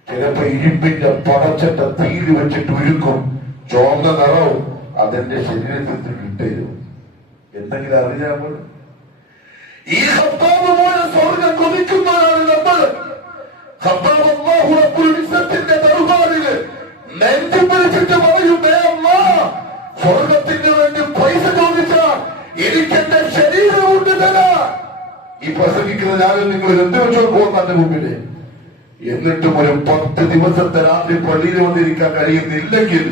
ചിലപ്പോ ഇരുമ്പിന്റെ പടച്ചട്ട തീയിൽ വെച്ചിട്ട് ഉരുക്കും, ചോന്ന നിറവും അതെന്റെ ശരീരത്തിൽ കിട്ടരും. എന്തെങ്കിലും അറിയാൻ പോലും ഈ ഖബ്ബാബ് പോലെ സ്വർഗം കൊതിക്കുന്നവരാണ് നമ്മൾ. ഖബ്ബാബ് അല്ലാഹു റബ്ബുൽ ഇസ്സത്തിന്റെ ദർബാറില് നെഞ്ചു പിടിച്ചിട്ട് പറയും, സ്വർഗത്തിന് വേണ്ടി പൈസ ചോദിച്ചാൽ എനിക്ക് എന്റെ ശരീരം ഉണ്ട് തരാൻ. ഈ പ്രസംഗിക്കുന്ന ഞാനും നിങ്ങൾ എന്ത് വെച്ചോ പോകുന്ന എന്റെ മുമ്പില്. എന്നിട്ടും ഒരു 10 ദിവസത്തെ രാത്രി പള്ളിയിൽ വന്നിരിക്കാൻ കഴിയുന്നില്ലെങ്കിൽ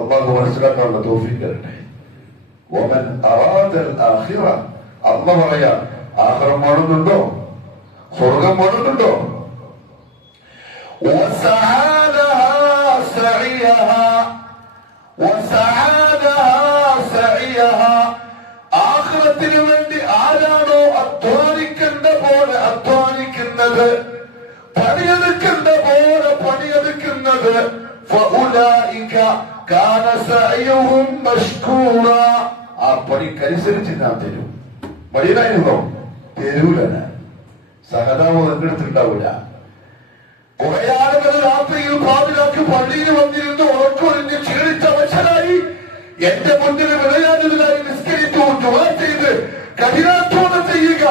അള്ളാഹു മനസ്സിലാക്കാനുള്ള തൗഫീഖ് തരട്ടെ. വമൻ അറാദൽ ആഖിറ, അല്ലാഹു പറയാ, ആഖിറം വേണമെന്നുണ്ടോ? സ്വർഗം വേണമെന്നുണ്ടോ? ആഖിറത്തിന് വേണ്ടി ആരാണോ അധ്വാനിക്കേണ്ട പോലെ അധ്വാനിക്കുന്നത്, പണിയെടുക്കേണ്ട പോലെ പണിയെടുക്കുന്നത്, ആ പണിക്കനുസരിച്ച് ഞാൻ തരും. മടിയനായിരുന്നോ? തരൂല. സഹതാവ് എന്നെടുത്തിട്ടുണ്ടാവൂല. കുറെ ആളുകൾ രാത്രിയിൽ പാതിരാക്ക് പള്ളിയിൽ വന്നിരുന്ന് ഉറക്കൊഴിഞ്ഞ് ക്ഷീണിച്ച അവശരായി എന്റെ മുന്നിൽ വിളയാനുള്ളതായി നിസ്കരിച്ചു ദുആ ചെയ്ത് കഠിനാധ്വാനം ചെയ്യുക.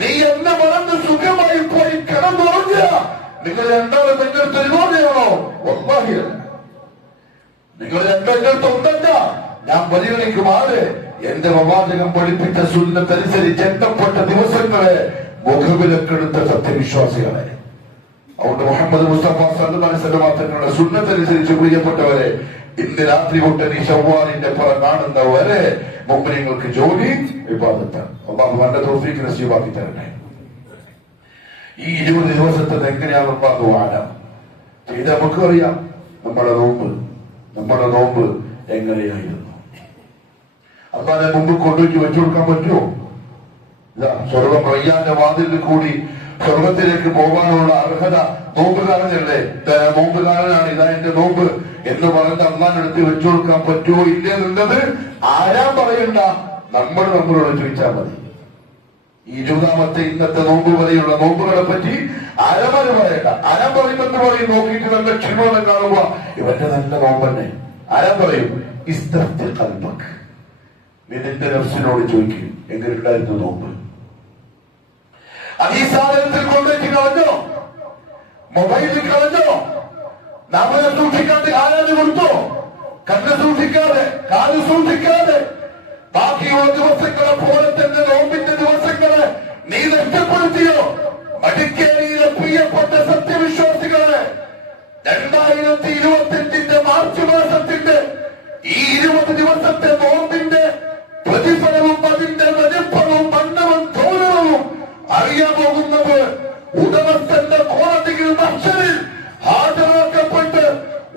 നീ എന്നെ വളർന്ന് സുഖമായി പോയി കിടന്നുറങ്ങുക. നിങ്ങൾ രണ്ടാളും എന്റെ തരുവാതെയാണോ? വല്ലാഹി നിങ്ങൾ രണ്ടെടുത്ത് ഉണ്ടല്ല. ഞാൻ പരിഗണിക്കുമാറ് എന്റെ പ്രവാചകൻ പഠിപ്പിച്ച സുന്നത്തനുസരിച്ച് എണ്ണപ്പെട്ട ദിവസങ്ങളെ മുഖവിലക്കെടുത്ത സത്യവിശ്വാസികളെ. അതുകൊണ്ട് മുഹമ്മദ് മുസ്തഫ സല്ലല്ലാഹു അലൈഹി വസല്ലം തങ്ങളുടെ സുന്നത്തനുസരിച്ച് പ്രിയപ്പെട്ടവരെ, ഇന്ന് രാത്രി തൊട്ട് ഈ ശവ്വാലിന്റെ പുറ കാണുന്നവരെ മുഅ്മിനീങ്ങൾക്ക് ജോലി ഇബാദത്താണ്. അല്ലാഹു നല്ല തൗഫീഖ് നസീബാക്കി തരട്ടെ. ഈ 20 ദിവസത്തെ എങ്ങനെയാണ് അല്ലാഹു ആലം ചെയ്ത് നമുക്കറിയാം. നമ്മുടെ നോമ്പ് എങ്ങനെയായിരുന്നു? അല്ലാഹുവിനെ മുമ്പ് കൊണ്ടുപോയി വെച്ചു കൊടുക്കാൻ പറ്റുമോ? ഇതാ സ്വർഗം റയ്യാന്റെ വാതിലിൽ കൂടി സ്വർഗത്തിലേക്ക് പോകാനുള്ള അർഹത നോമ്പുകാരനല്ലേ? നോമ്പുകാരനാണ്, ഇതാ എന്റെ നോമ്പ് എന്ന് പറഞ്ഞ് അള്ളാഹിനടുത്ത് വെച്ചു കൊടുക്കാൻ പറ്റുമോ ഇല്ല എന്നുള്ളത് ആരാ പറയണ്ട, നമ്മളോട് ചോദിച്ചാൽ മതി. ഈ 20ാമത്തെ ഇന്നത്തെ നോമ്പ് വരെയുള്ള നോമ്പുകളെ പറ്റി ആരമാര് പറയണ്ട. ആരാ പറയുമെന്ന് പറയും, നോക്കിയിട്ട് നല്ല ക്ഷീണമെന്ന് കാണുമ്പോ ഇവന്റെ നല്ല നോമ്പന്നെ. ആരാ പറയും? ഇസ്തഫ്തി ഖൽബക്, നീ നിന്റെ നഫ്സിനോട് ചോദിക്കും, എങ്ങനെയുണ്ടായിരുന്നു നോമ്പ്? അത് ഈ സാധനത്തിൽ കൊണ്ടുവച്ച് കളഞ്ഞോ? മൊബൈലിൽ കളഞ്ഞോ? നാമനെ സൂക്ഷിക്കാതെ ആരാന് കൊടുത്തോ? കണ്ണ് സൂക്ഷിക്കാതെ, കാല് സൂക്ഷിക്കാതെ, ബാക്കിയുള്ള ദിവസങ്ങളെ പോലെ തന്നെ നോമ്പിന്റെ ദിവസങ്ങളെ നീ നഷ്ടപ്പെടുത്തിയോ? മടിക്കേരിയിലെ പ്രിയപ്പെട്ട സത്യവിശ്വാസികളെ, 2025 മാർച്ച് മാസത്തിന്റെ ഈ 20 ദിവസത്തെ നോമ്പിന്റെ പ്രതിഫലവും അതിന്റെ വലിപ്പവും മണ്ണവും ഗൗരവവും അറിയാൻ പോകുന്നത് ഉടമസ്ഥന്റെ കോടതിയിൽ മഹ്ശറിൽ ഹാജരാക്കപ്പെട്ട്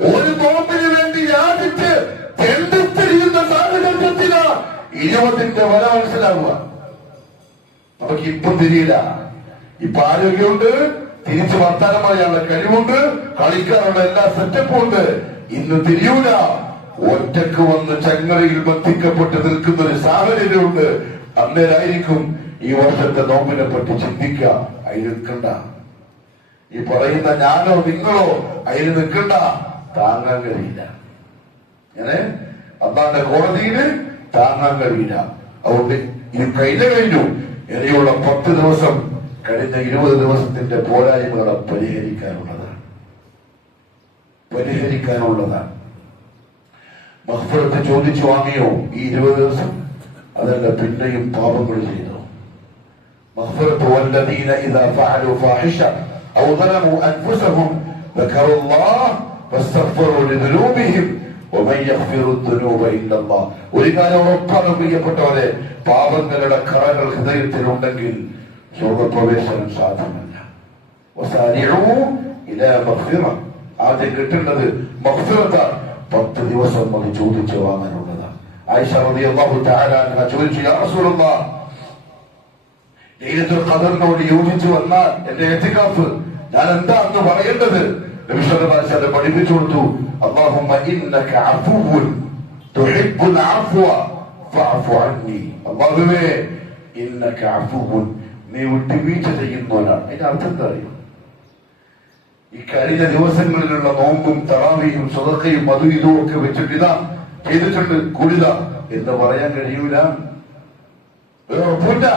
ഒരു നോമ്പിന് വേണ്ടി യാചിച്ച് തെണ്ടിത്തിരിയുന്ന 20ന്റെ വില മനസ്സിലാവുക. നമുക്ക് ഇപ്പം തിരിയില്ല. ഇപ്പൊ ആരോഗ്യമുണ്ട്, തിരിച്ചു വർത്താനം പറയാനുള്ള കഴിവുണ്ട്, കളിക്കാനുള്ള എല്ലാ സെറ്റപ്പും ഉണ്ട്. ഇന്ന് തിരിയൂല. ഒറ്റക്ക് വന്ന് ചങ്ങലയിൽ ബന്ധിക്കപ്പെട്ട് നിൽക്കുന്ന ഒരു സാഹചര്യമുണ്ട്. അന്നേരായിരിക്കും ഈ വർഷത്തെ നോമ്പിനെ പറ്റി ചിന്തിക്കുക. അതിൽ നിൽക്കണ്ട. ഈ പറയുന്ന ഞാനോ നിങ്ങളോ അതിൽ നിൽക്കണ്ട. താങ്ങാൻ കഴിയില്ല. ഇങ്ങനെ അന്നാന്റെ കോടതിയിൽ താങ്ങാൻ കഴിയില്ല. അതുകൊണ്ട് ഇത് കഴിഞ്ഞു. ഇനിയുള്ള 10 ദിവസം കഴിഞ്ഞ 20 ദിവസത്തിന്റെ പോരായ്മകളെ പരിഹരിക്കാനുള്ളതാണ്. മഗ്ഫിറത്ത് ചോദിച്ചു വാങ്ങിയോ ഈ 20 ദിവസം? അതല്ല, പിന്നെയും പാപങ്ങൾ ചെയ്തു. മഗ്ഫിറത്ത് വല്ലദീന ഇദാ ഫഅലു ഫാഹിഷ ഔ ളലമു അൻഫുസഹും ദക്കറുല്ലാഹ ഫസ്തഗ്ഫിറു ലിദുനൂബിഹിം വമൻ യഗ്ഫിറു ദുനൂബ ഇല്ലല്ലാഹ്. ഒരു കാര്യം ഉറപ്പാണ് പ്രിയപ്പെട്ടവരെ, പാപങ്ങളുടെ കറകൾ ഹൃദയത്തിലുണ്ടെങ്കിൽ സ്വർഗപ്രവേശനം സാധ്യമല്ല. വസാരിഉ ഇലാ മഗ്ഫിറ. ആദ്യം കിട്ടേണ്ടത് മഗ്ഫിറത്താണ്. 10 ദിവസം അത് ചോദിച്ചു വാങ്ങാനുള്ളതാണ്. ആയിഷ റളിയല്ലാഹു തആല അൻഹ ചോദിച്ചു, യാ റസൂലല്ലാഹ്, ലൈലത്തുൽ ഖദറിനോട് യോജിച്ചു വന്നാൽ എന്റെ ഇഅ്തികാഫ് ഞാൻ എന്താ അന്ന് പറയേണ്ടത്? നബി സല്ലല്ലാഹു അലൈഹി വസല്ലം പഠിപ്പിച്ചു കൊടുത്തു, അല്ലാഹുമ്മ ഇന്നക അഫൂവുൻ തുഹിബ്ബുൽ അഫ്വ ഫഅഫു അന്നി. അല്ലാഹുവേ, ഇന്നക അഫൂവുൻ, നീ വിട്ടുവീഴ്ച ചെയ്യുന്നവനാണ്. അതിന്റെ അർത്ഥം എന്താ അറിയോ? ഈ കഴിഞ്ഞ ദിവസങ്ങളിലുള്ള നോമ്പും തറാവിയും സദഖയും അതും ഇതും ഒക്കെ വെച്ചിട്ട് ഇതാ ചെയ്തിട്ടുണ്ട്, കുടിത എന്ന് പറയാൻ കഴിയൂല. ഉറപ്പില്ല.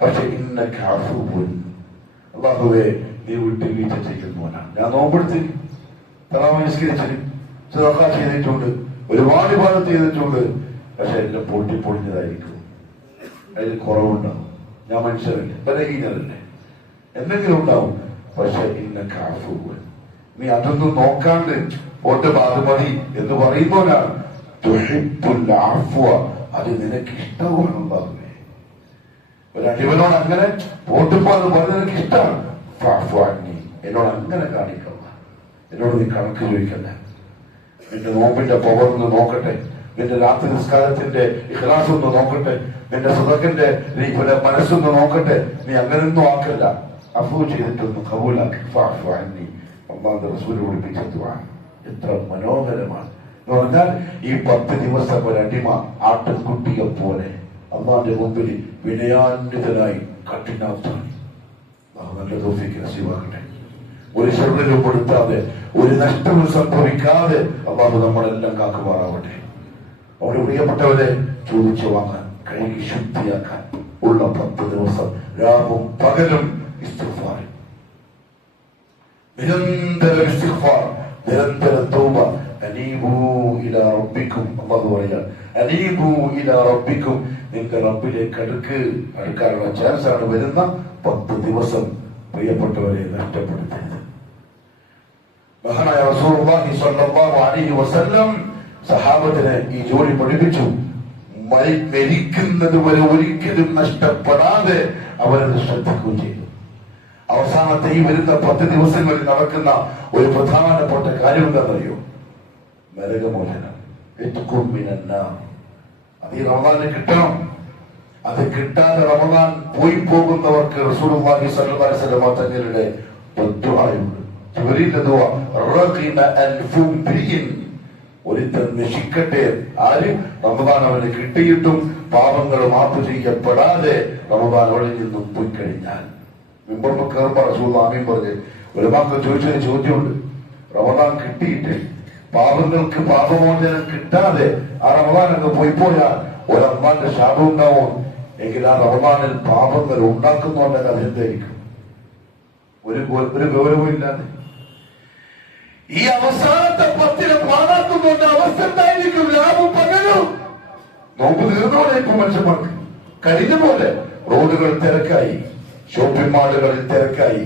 പക്ഷെ ഇന്നക അഫൂവുൻ, അല്ലാഹുവേ നീ വിട്ടുവീഴ്ച ചെയ്യുന്നവനാണ്. ഞാൻ നോമ്പെടുത്ത് തറാവി നിസ്കരിച്ചിട്ട് സദഖ ചെയ്തിട്ടുണ്ട്, ഒരുപാട് ഇബാദത്ത് ചെയ്തിട്ടുണ്ട്. പക്ഷെ എല്ലാം പൊട്ടിപ്പൊളിഞ്ഞതായിരിക്കും, അതിൽ കുറവുണ്ടാവും. ഞാൻ മനുഷ്യരല്ലേ, ബലഹീനരല്ലേ, എന്തെങ്കിലും ഉണ്ടാവും. പക്ഷെ ഇന്നക അഫൂവൻ, നീ അതൊന്നും നോക്കാണ്ട് പോട്ട് ബാധുമതി എന്ന് പറയുന്നവനാണ്. തുഹിബ്ബുൽ അഫ്വ, അത് നിനക്ക് ഇഷ്ടമാണ്. ഒരു അടിമനോട് അങ്ങനെ പോട്ടുമ്പോ അത് പറഞ്ഞ് നിനക്ക് ഇഷ്ടമാണ്. ഫഅഫു അന്നി, എന്നോട് അങ്ങനെ കാണിക്കുക, എന്നോട് നീ കണക്ക് ചോദിക്കണ്ട. നിന്റെ നോമ്പിന്റെ പവർ ഒന്ന് നോക്കട്ടെ, നിന്റെ രാത്രി നിസ്കാരത്തിന്റെ ഇഖ്ലാസ് ഒന്ന് നോക്കട്ടെ, നിന്റെ സദഖന്റെ മനസ്സൊന്ന് നോക്കട്ടെ. നീ അങ്ങനെയൊന്നും ആക്കല്ല, അഫൂ ചെയ്തിട്ടൊന്ന് കബൂലാക്കി. ഫഅഫു അന്നി, അല്ലാഹുവിന്റെ റസൂൽ പഠിപ്പിച്ച ദുആ എത്ര മനോഹരമാണ് എന്ന് പറഞ്ഞാൽ, ഈ 10 ദിവസം ഒരു അടിമ ആട്ടിൻകുട്ടിയെ പോലെ അള്ളാന്റെ മുമ്പിൽ വിനയാന്വിതനായി കഠിനാത്താണ്. നല്ല തൗഫീഖ് നസീബാക്കട്ടെ. ഒരു ശർറിലും പെടുത്താതെ, ഒരു നഷ്ടവും സംഭവിക്കാതെ അള്ളാഹു നമ്മളെല്ലാം കാക്കുമാറാവട്ടെ. അവിടെ പ്രിയപ്പെട്ടവരെ, ചോദിച്ചു വാങ്ങാൻ, കഴുകി ശുദ്ധിയാക്കാൻ ഉള്ള 10 ദിവസം രാവും പകലും ഇസ്തിഗ്ഫാർ, നിരന്തരം ഇസ്തിഗ്ഫാർ, നിരന്തരം തൗബ. അനീബൂ ഇലാ റബ്ബിക്കും, അല്ലാഹു പറയാൻ, അനീബൂ ഇലാ റബ്ബിക്കും, നിന്റെ റബ്ബിലേക്ക് അടുക്കാനുള്ള ചാൻസ് ആണ് വരുന്ന 10 ദിവസം. പ്രിയപ്പെട്ടവരെ, നഷ്ടപ്പെടുത്തരുത്. മഹാനായ റസൂലുള്ളാഹി സ്വല്ലല്ലാഹു അലൈഹി വസല്ലം സഹാബത്തിനെ ഈ ജോലി പഠിപ്പിച്ചു. മരിക്കുന്നത് വരെ ഒരിക്കലും നഷ്ടപ്പെടാതെ അവരത് ശ്രദ്ധിക്കുകയും ചെയ്തു. അവസാനത്തെ ഈ വരുന്ന 10 ദിവസങ്ങളിൽ നടക്കുന്ന ഒരു പ്രധാനപ്പെട്ട കാര്യം എന്താണെന്നറിയോ? നരകമോചനം. അത് ഈ റമദാനിൽ കിട്ടണം. അത് കിട്ടാതെ റമദാൻ പോയി പോകുന്നവർക്ക് റസൂലുള്ളാഹി സ്വല്ലല്ലാഹു അലൈഹി വസല്ലം തങ്ങളുടെ ദുആയുണ്ട്. ജിബ്രീലിന്റെ ദുആ, റഖിന അൻഫും ബിഇൻ, ഒരുത്തൻ നശിക്കട്ടെ. ആര്? റമദാൻ അവന് കിട്ടിയിട്ടും പാപങ്ങൾ മാപ്പ് ചെയ്യപ്പെടാതെ റമദാൻ അവളിൽ നിന്നും പോയി കഴിഞ്ഞാൽ. മിമ്പറിൽ കയറുമ്പോ റസൂലുള്ളാഹി ആമീൻ പറഞ്ഞ് ഉലമാക്കൾ ചോദിച്ചൊരു ചോദ്യമുണ്ട്. റമദാൻ കിട്ടിയിട്ട് പാപങ്ങൾക്ക് പാപമോചനം കിട്ടാതെ ആ റമദാനൊക്കെ പോയാൽ ഒരു റമദാന്റെ ശാപം ഉണ്ടാവും. എങ്കിൽ ആ റമദാനിൽ പാപങ്ങൾ ഉണ്ടാക്കുന്നവന്റെ കഥ എന്തായിരിക്കും? ഒരു ഗൗരവം ഇല്ലാതെ ഈ അവസാനത്തെ 10 പാഴാക്കുന്നവന്റെ അവസ്ഥ എന്തായിരിക്കും? ലാഭം പകലും നോമ്പ് തീർന്നോടെ ഇപ്പൊ മനുഷ്യന്മാർക്ക് കഴിഞ്ഞ പോലെ റോഡുകൾ തിരക്കായി, ഷോപ്പിംഗ് മാളുകളിൽ തിരക്കായി,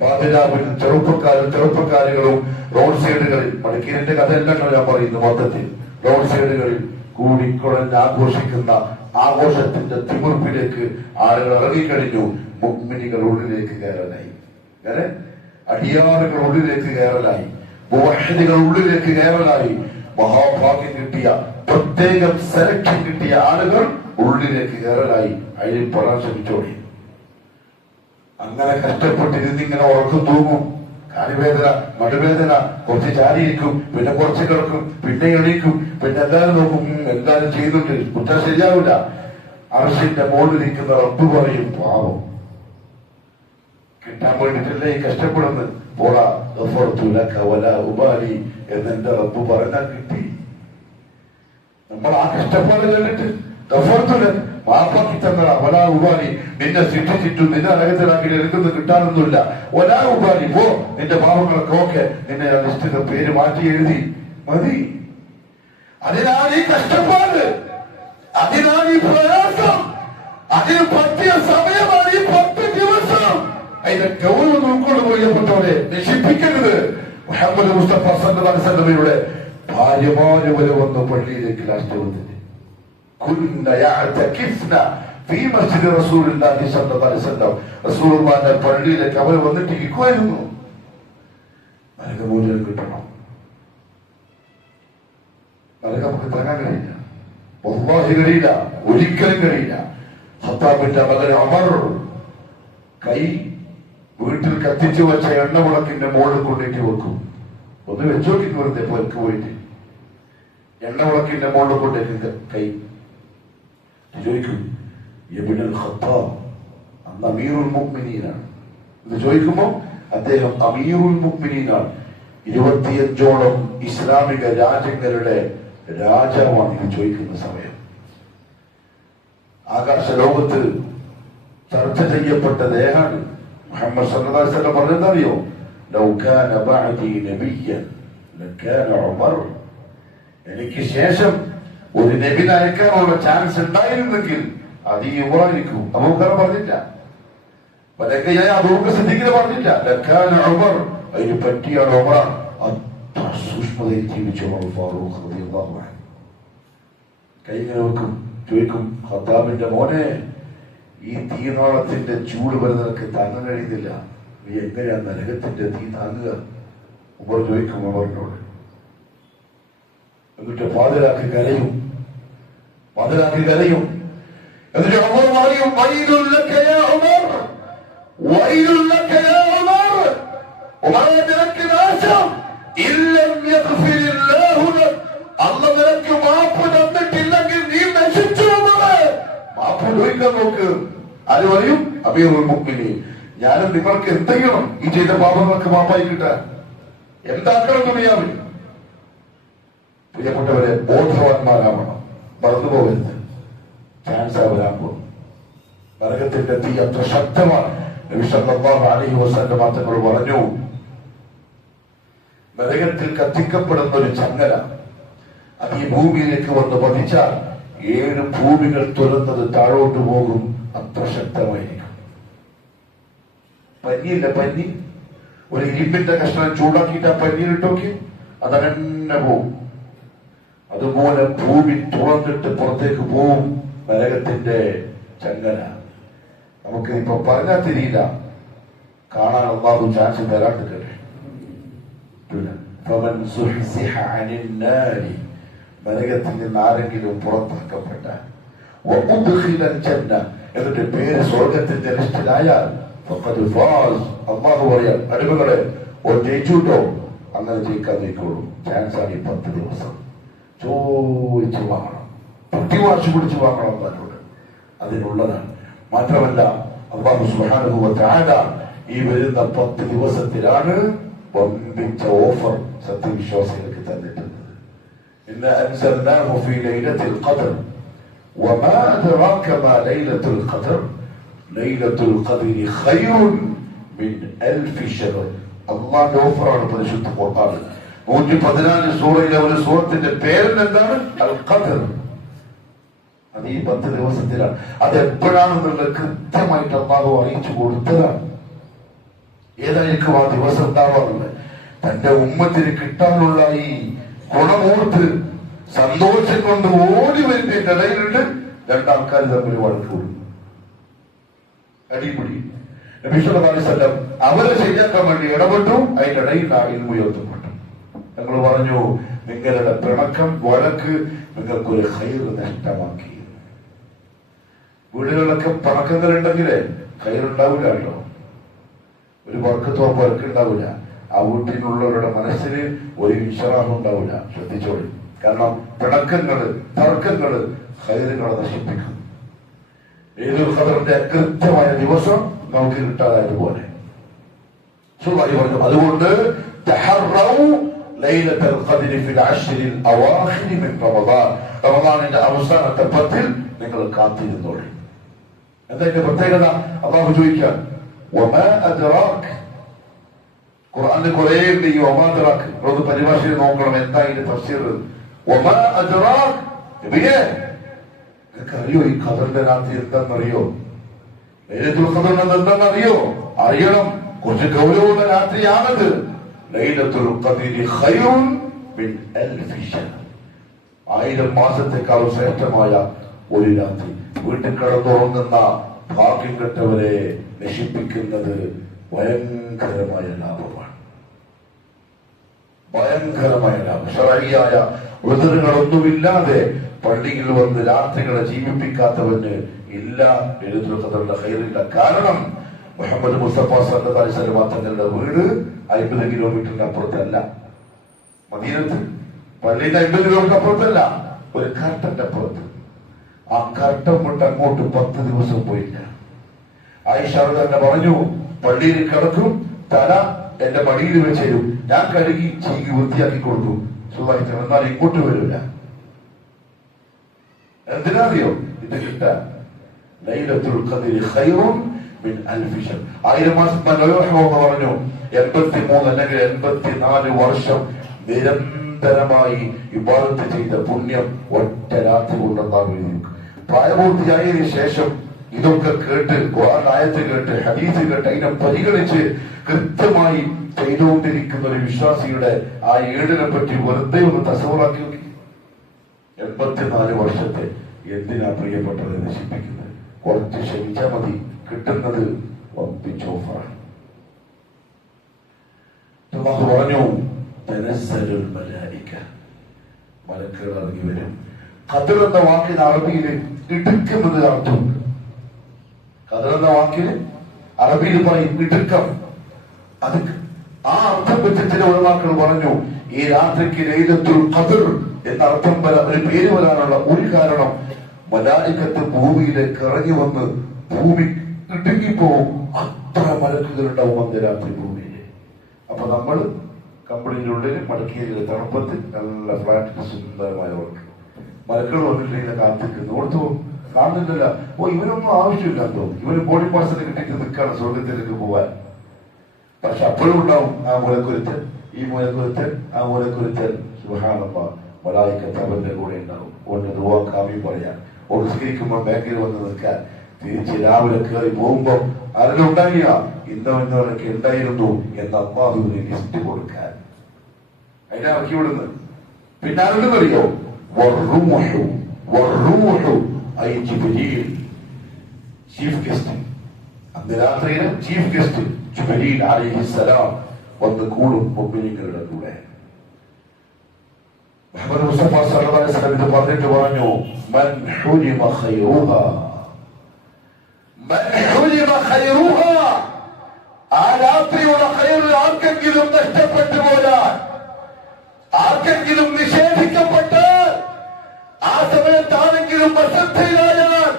പാതിരാവിൽ ചെറുപ്പക്കാരുകളും റോഡ് സൈഡുകളിൽ, മടക്കീരിന്റെ കഥയല്ലല്ലോ ഞാൻ പറയുന്നു, മൊത്തത്തിൽ റോഡ് സൈഡുകളിൽ കൂടിക്കുഴഞ്ഞ് ആഘോഷിക്കുന്ന ആഘോഷത്തിന്റെ തിമിർപ്പിലേക്ക് ആളുകൾ ഇറങ്ങിക്കഴിഞ്ഞു. മുഅ്മിനീകൾ ഉള്ളിലേക്ക് കയറാനായി, അങ്ങനെ അടിയാറുകൾ ഉള്ളിലേക്ക് കയറലായി, മുവഹ്ഹിദുകൾ ഉള്ളിലേക്ക് കയറലായി. മഹാഭാഗ്യം കിട്ടിയ പ്രത്യേകം സെലക്ഷൻ കിട്ടിയ ആളുകൾ ഉള്ളിലേക്ക് കയറലായി അതിൽ പെടാൻ ശ്രമിച്ചോടി. അങ്ങനെ കഷ്ടപ്പെട്ടിരുന്നിങ്ങനെ ഉറക്കം തൂങ്ങും, കാലുവേദന, നടുവേദന, കുറച്ച് ചാരിയിരിക്കും, പിന്നെ കുറച്ച് കിടക്കും, പിന്നെ എണീക്കും, പിന്നെ എല്ലാരും നോക്കും, എല്ലാരും ചെയ്യുന്നുണ്ട്, കുറ്റം ശരിയാവില്ല. അർശിന്റെ മുകളിലിരിക്കുന്ന റബ്ബ് പറയും, പാവം കിട്ടാൻ വേണ്ടിട്ടല്ലേ ഈ കഷ്ടപ്പെടുന്നത്, പോടാ ഉപാലി എന്നെന്റെ റബ്ബ് പറഞ്ഞാൽ കിട്ടി. നമ്മൾ ആ കഷ്ടപ്പാട് കണ്ടിട്ട് മാപ്പാക്കി തന്നടാ ഒലാ ഉപാലി, നിന്നെ ശിക്ഷിച്ചിട്ടു നിന്നെ നരകത്തിലാക്കി എടുക്കുന്ന കിട്ടാനൊന്നുമില്ല. ഒലാ ഉപാലി, പോ നിന്റെ പാപങ്ങളൊക്കെ ഓക്കെ, നിന്നെ ആ ലിസ്റ്റിന്റെ പേര് മാറ്റി എഴുതി മതി. അതിനാണ് ഈ കഷ്ടപ്പാട്, അതിനാണ് ഈ പ്രയാസം, അതിന് പറ്റിയ സമയമാണ് ഈ 10 ദിവസം. അതിന്റെ ഗൗരവം ഉൾക്കൊണ്ട് പോയപ്പെട്ടവരെ നശിപ്പിക്കരുത്. മുഹമ്മദ് മുസ്തഫ സല്ലല്ലാഹു അലൈഹി വസല്ലമയുടെ ഭാര്യമാര് വരെ വന്നു പള്ളിയിലേക്ക് ലാസ്റ്റ് വന്നിട്ട് പള്ളിയിലേക്ക് അവർ വന്നിട്ട് ഇരിക്കുമായിരുന്നു. നരകമോചനം കിട്ടണം, നരകം നമുക്ക് താങ്ങാൻ കഴിയില്ല, വല്ലാഹി കഴിയില്ല, ഒരിക്കലും കഴിയില്ല. ഖത്താബിന്റെ മകൻ ഉമർ കൈ വീട്ടിൽ കത്തിച്ചു വെച്ച എണ്ണവിളക്കിന്റെ മുകളിൽ കൊണ്ടിട്ട് വെക്കും. ഒന്ന് വെച്ചോക്കി വെറുതെ പോർക്ക് പോയിട്ട് എണ്ണവിളക്കിന്റെ മുകളിൽ കൊണ്ടേക്ക് കൈ ചോദിക്കും, ഇബ്നുൽ ഖത്താബ് അന്ന് അമീറുൽ മുഅ്മിനീനാണ്. ഇത് ചോദിക്കുമ്പോ അദ്ദേഹം അമീറുൽ മുഅ്മിനീനാണ്. 25ഓളം ഇസ്ലാമിക രാജ്യങ്ങളുടെ രാജാവാണ് ഇത് ചോദിക്കുന്ന സമയം. ആകാശ ലോകത്ത് ചർച്ച ചെയ്യപ്പെട്ട ദേഹാണ് മുഹമ്മദ് സല്ലല്ലാഹു അലൈഹി വസല്ലം പറഞ്ഞതറിയോ, ലൗ കാന ബഅദി നബിയ്യൻ ലകാന ഉമർ, എനിക്ക് ശേഷം ഒരു നബിനെ അയക്കാനുള്ള ചാൻസ് ഉണ്ടായിരുന്നെങ്കിൽ അത് ഈ ഉമറായിരിക്കും. അബൂബക്കർ പറഞ്ഞില്ല, അബൂബക്കർ സിദ്ദീഖിനെ പറഞ്ഞില്ല, ലകാന ഉമർ, അതിന് പറ്റിയാണ് ഉമറാണ്. അത്ര സൂക്ഷ്മതയിൽ ജീവിച്ചു ഉമർ ഫാറൂഖ് റളിയല്ലാഹു അൻഹു. കൈങ്ങനെ വെക്കും, ചോദിക്കും, ഖത്താബിന്റെ മോനെ, ഈ തീനാളത്തിന്റെ ചൂട് വരുന്നതൊക്കെ താങ്ങാൻ കഴിയുന്നില്ല, നീ എങ്ങനെയാ നരകത്തിന്റെ തീ താങ്ങുക? ഉമർ ചോദിക്കും ഉമറിനോട്. എന്നിട്ട് പാതിരാക്കി കരയും, പാതിരാക്കി കരയും. എന്നിട്ട് ഉമർ പറയും, വൈലുൽ ലക യാ ഉമർ, വൈലുൽ ലക യാ ഉമർ, ഉമറേ നിനക്ക് നാശം, ഇല്ലം യഗ്ഫിരില്ലാഹു ലക, അല്ലാഹു നിനക്ക് മാപ്പ് തന്നിട്ടില്ലെങ്കിൽ നീ നശിച്ചു ഉമറേ. മാപ്പ് ചോദിക്കാൻ നോക്ക്. ആര് പറയും? അമീറുൽ മുഅ്മിനീൻ. ഞാനും നിങ്ങൾക്ക് എന്ത് ചെയ്യണം ഈ ചെയ്ത പാപങ്ങൾക്ക് മാപ്പായി കിട്ടാൻ? എന്താക്കണം ദുനിയാവിൽ? പ്രിയപ്പെട്ടവരെ, ബോധവാന്മാരാവണം, മറന്നുപോകരുത്. ക്യാൻസർ വരാൻ പോകും, നരകത്തിന്റെ തീ അത്ര ശക്തമാണ്. നബി സല്ലല്ലാഹു അലൈഹി വസല്ലം തങ്ങൾ പറഞ്ഞു, നരകത്തിൽ കത്തിക്കപ്പെടുന്ന ഒരു ചങ്ങല അത് ഈ ഭൂമിയിലേക്ക് വന്ന് പതിച്ചാൽ 7 ഭൂമികൾ തുറന്നത് താഴോട്ട് പോകും, അത്ര ശക്തമായിരിക്കും. പന്നിയില്ല, പന്നി ഒരു ഇരുമ്പിന്റെ കഷ്ണം ചൂടാക്കിയിട്ട് ആ പന്നിയിലിട്ടോക്കി അതന്നെ പോവും. അതുപോലെ ഭൂമി തുറന്നിട്ട് പുറത്തേക്ക് പോവും നരകത്തിന്റെ ചങ്ങല. നമുക്ക് ഇപ്പൊ പറഞ്ഞാൽ തിരിയില്ല, കാണാൻ അല്ലാഹു ചാൻസ് തരാണ്ടിട്ട്. നരകത്തിൽ നിന്ന് ആരെങ്കിലും പുറത്താക്കപ്പെട്ട എന്നിട്ട് പേര് സ്വർഗത്തിന്റെ ലിസ്റ്റിലായാൽ അള്ളാഹു പറയാം, അടിമകളെ ജയിച്ചുട്ടോ, അങ്ങനെ ജയിക്കാൻ ജയിക്കുള്ളൂ. ചാൻസ് ആണ് ഈ 10 ദിവസം. ചോദിച്ചു വാങ്ങണം, പ്രതിവാശി പിടിച്ചു വാങ്ങണം എന്നോട്, അതിനുള്ളതാണ്. മാത്രമല്ല അല്ലാഹു സുബ്ഹാനഹു വ തആല ഈ വരുന്ന 10 ദിവസത്തിലാണ് വമ്പിച്ച ഓഫർ സത്യവിശ്വാസികൾക്ക് തന്നിട്ടുള്ളത്. ഇന്ന അൻസൽനാഹു ഫീ ലൈലത്തുൽ ഖദ്ർ വമാ അദ്റാക മാ ലൈലത്തുൽ ഖദ്ർ ലൈലത്തുൽ ഖദ്രി ഖൈറുൻ മിൻ അൽഫി ശഹർ. അല്ലാഹുവിന്റെ ഓഫറാണ് പരിശുദ്ധ ഖുർആൻ. 114 സൂറയിലെ ഒരു സൂറത്തിന്റെ പേര് എന്താണ്? അൽ ഖദ്ർ. അത് ഈ 10 ദിവസത്തിലാണ്. അത് എപ്പോഴാണെന്നുള്ളത് കൃത്യമായിട്ട് അല്ലാഹു അറിയിച്ചു കൊടുത്തതാണ്. ഏതായിരിക്കും ആ ദിവസം ഉണ്ടാവാറുള്ളത്? തന്റെ ഉമ്മത്തിന് കിട്ടാനുള്ള ഈ ഗുണമോർത്ത് സന്തോഷം കൊണ്ട് ഓടി വരുന്നതിന്റെ ഇടയിലുണ്ട് 2 ആൾക്കാർ തമ്മിൽ വഴക്കൂടും, അടിപിടി. നബി സല്ലല്ലാഹു അലൈഹി വസല്ലം അവരെ ശരിയാക്കാൻ വേണ്ടി ഇടപെട്ടു. അതിന്റെ ഇടയിൽ ആ ഇൽമു ഉയർത്തപ്പെട്ടു. ഞങ്ങൾ പറഞ്ഞു നിങ്ങളുടെ പിണക്കം വഴക്ക് നിങ്ങൾക്കൊരു ഖൈർ നഷ്ടമാക്കി. വീടുകളിലൊക്കെ പിണക്കങ്ങളുണ്ടെങ്കിലേ ഖൈറുണ്ടാവില്ല കേട്ടോ, ഒരു വർക്കത്തോ വർക്കുണ്ടാവില്ല. ആ വീട്ടിലുള്ളവരുടെ മനസ്സിന് ഒരു വിശ്വാസം ഉണ്ടാവില്ല. ശ്രദ്ധിച്ചോളി. കാരണം പിണക്കങ്ങള് തർക്കങ്ങള് ഖൈറുകളെ നശിപ്പിക്കും. ഏതൊരു ഖദറിന്റെ കൃത്യമായ ദിവസം നമുക്ക് കിട്ടാതായതുപോലെ സുബ്ഹാനഹു പറഞ്ഞു. അതുകൊണ്ട് ലൈലത്തുൽ ഖദ്രി ഫിൽ അശ്റിൽ അവാഖിരി മിൻ റമദാൻ, റമദാനിന്റെ അവസാനത്തെ 10 നിങ്ങൾ കാത്തിരുന്നോളി. എന്താ ഇതിന്റെ പ്രത്യേകത? അല്ലാഹു ചോദിക്കാൻ വമാ അദ്റാക്. ഖുർആനിൽ കുറേ ഉണ്ട് ഈ വമാ അദ്റാക്. അത് പരിഭാഷയിൽ നോക്കണം എന്താ ഇതിന്റെ തഫ്സീർ. വമാ അദ്റാക്, നബിയേ നിങ്ങൾക്ക് അറിയോ ഈ ഖദറിന്റെ രാത്രി എന്താണെന്നറിയോ? ലൈലത്തുൽ ഖദർ എന്താണെന്നറിയോ? അറിയണം. കുറച്ച് ഗൗരവമുള്ള രാത്രിയാണത്. ലൈലത്തുൽ ഖദ്രി ഖൈറുൻ മിൻ അൽഫി ശഹർ, 1000 മാസത്തെക്കാളും ശ്രേഷ്ഠമായ ഒരു രാത്രി. വീട്ടിൽ കിടന്നുറങ്ങുന്ന ഭാഗ്യം കെട്ടവരെ നശിപ്പിക്കുന്നത് ഭയങ്കരമായ ലാഭമാണ്. ഭയങ്കരമായ ലാഭം. ശർഈയായ ഉദരങ്ങളൊന്നുമില്ലാതെ പള്ളിയിൽ വന്ന് രാത്രികളെ ജീവിപ്പിക്കാത്തവന് ഇല്ല ലൈലത്തുൽ ഖദറിന്റെ ഖൈറില്ല. കാരണം മുഹമ്മദ് മുസ്തഫ സല്ലല്ലാഹു അലൈഹി വസല്ലം തങ്ങളുടെ വീട് 50 കിലോമീറ്ററിന് അപ്പുറത്തല്ല. മദീനത്ത് പള്ളിയുടെ 50 കിലോമീറ്റർ അപ്പുറത്തല്ല, ഒരു കർട്ടന്റെ അപ്പുറത്ത്. ആ കർട്ടം വിട്ട് അങ്ങോട്ട് 10 ദിവസം പോയില്ല. ആയിഷ തന്നെ പറഞ്ഞു, പള്ളിയിൽ കിടക്കും, തല എന്റെ മടിയിൽ വെച്ചേരും, ഞാൻ കഴുകി ചീകി വൃത്തിയാക്കി കൊടുക്കും. സുഖമായിട്ട് എന്നാൽ ഇങ്ങോട്ട് വരില്ല. എന്തിനാറിയോ? ഇത് കിട്ടാൻ. ലൈലത്തുൽ ഖദ്രി ഖൈറുൻ മിൻ അൽഫി ശഹർ. 1000 മാസം പറഞ്ഞു. 83 അല്ലെങ്കിൽ 84 വർഷം നിരന്തരമായി ഇബാദത്ത് ചെയ്ത പുണ്യം ഒറ്റ രാത്രി കൊണ്ടെന്നാണ്. പ്രായപൂർത്തിയായതിനു ശേഷം ഇതൊക്കെ കേട്ട്, ഖുർആൻ ആയത്ത് കേട്ട്, ഹദീസ് കേട്ട്, അതിനെ പരിഗണിച്ച് കൃത്യമായി ചെയ്തുകൊണ്ടിരിക്കുന്ന ഒരു വിശ്വാസിയുടെ ആ ഏടിനെ പറ്റി വെറുതെ ഒന്ന് തസവറാക്കി നോക്കി. 84 വർഷത്തെ എന്തിനാ പ്രിയപ്പെട്ടത് നശിപ്പിക്കുന്നത്? കുറച്ച് ക്ഷമിച്ചാൽ മതി, കിട്ടുന്നത് വമ്പിച്ചോഫറാണ്. അല്ലാഹു പറഞ്ഞു, തനസ്സലുൽ മലായിക, മലക്കുകൾ ഇറങ്ങി വരും. ഖദർ എന്ന വാക്കിന് അറബിയിൽ ഇടുക്കുന്നത് അർത്ഥമുണ്ട്. ഖദർ എന്ന വാക്കിന് അറബിയിൽ പറയും ഇടുക്കം. അത് ആ അർത്ഥം വെച്ച് ചില ഉലമാക്കൾ പറഞ്ഞു, ഈ രാത്രിക്ക് ലൈലത്തുൽ ഖദർ എന്ന അർത്ഥം ഒരു പേര് വരാനുള്ള ഒരു കാരണം, മലായികത്ത് ഭൂമിയിലേക്ക് ഇറങ്ങി വന്ന് ഭൂമി ഇടുങ്ങിപ്പോവും. അത്ര മലക്കുകൾ ഉണ്ടാവും അന്ന് രാത്രി ഭൂമിയിൽ. അപ്പൊ നമ്മൾ കമ്പനിയുടെ ഉള്ളിൽ മടക്കിയ തണുപ്പത്ത് നല്ല ഫ്ലാറ്റ് സുന്ദരമായ വർക്ക് മലക്കൾ വന്നിട്ട് ഇങ്ങനെ കാത്തിക്കുന്നു. ഓർത്തു കാണുന്നില്ല, ഓ ഇവനൊന്നും ആവശ്യമില്ല എന്തോ, ഇവന് ബോഡി പാർട്സിന് കിട്ടിയിട്ട് നിൽക്കാണ് സ്വർഗത്തിലേക്ക് പോവാൻ. പക്ഷെ അപ്പോഴും ഉണ്ടാവും ആ മൂലക്കുരുത്തൻ, ഈ മൂലക്കുരുത്തൻ, ആ മൂലക്കുരുത്തൻ. സുബ്ഹാനല്ലാഹ്, മലായികത്ത് അവന്റെ കൂടെ ഉണ്ടാവും. ഓന്റെ ദുആ കാമി പറയാൻ, ഓട് സ്വീകരിക്കുമ്പോൾ ബാക്കിൽ വന്ന് നിൽക്കാൻ, തിരിച്ച് രാവിലെ കയറി പോകുമ്പോ ആരെങ്കിലും ഉണ്ടാകില്ല, ഇന്നവന്നവരൊക്കെ ഉണ്ടായിരുന്നു എന്ന് അല്ലാഹുവിന് ലിസ്റ്റ് കൊടുക്കാൻ അതിനെ ഇറക്കി വിടുന്നത്. പിന്നെ ആരോടും അറിയോ? Chief guest. അന്ന് രാത്രിയിലെ ചീഫ് ഗസ്റ്റ് ജിബ്രീൽ അലൈഹിസ്സലാം വന്ന് കൂടും മുഅ്മിനീങ്ങളുടെ കൂടെ. മുഹമ്മദ് മുസ്തഫ സല്ലല്ലാഹു അലൈഹി വസല്ലം ഇത് പറഞ്ഞിട്ട് പറഞ്ഞു, മൻ ഹുരിമ ഖൈറുഹാ, മൻ ഹുരിമ ഖൈറുഹാ, ആ രാത്രിയുടെ ഖൈർ ആർക്കെങ്കിലും നഷ്ടപ്പെട്ടു പോയാൽ, ആർക്കെങ്കിലും നിഷേധിക്കപ്പെട്ട് ആ സമയത്താണെങ്കിലും അശ്രദ്ധയിലായാൽ,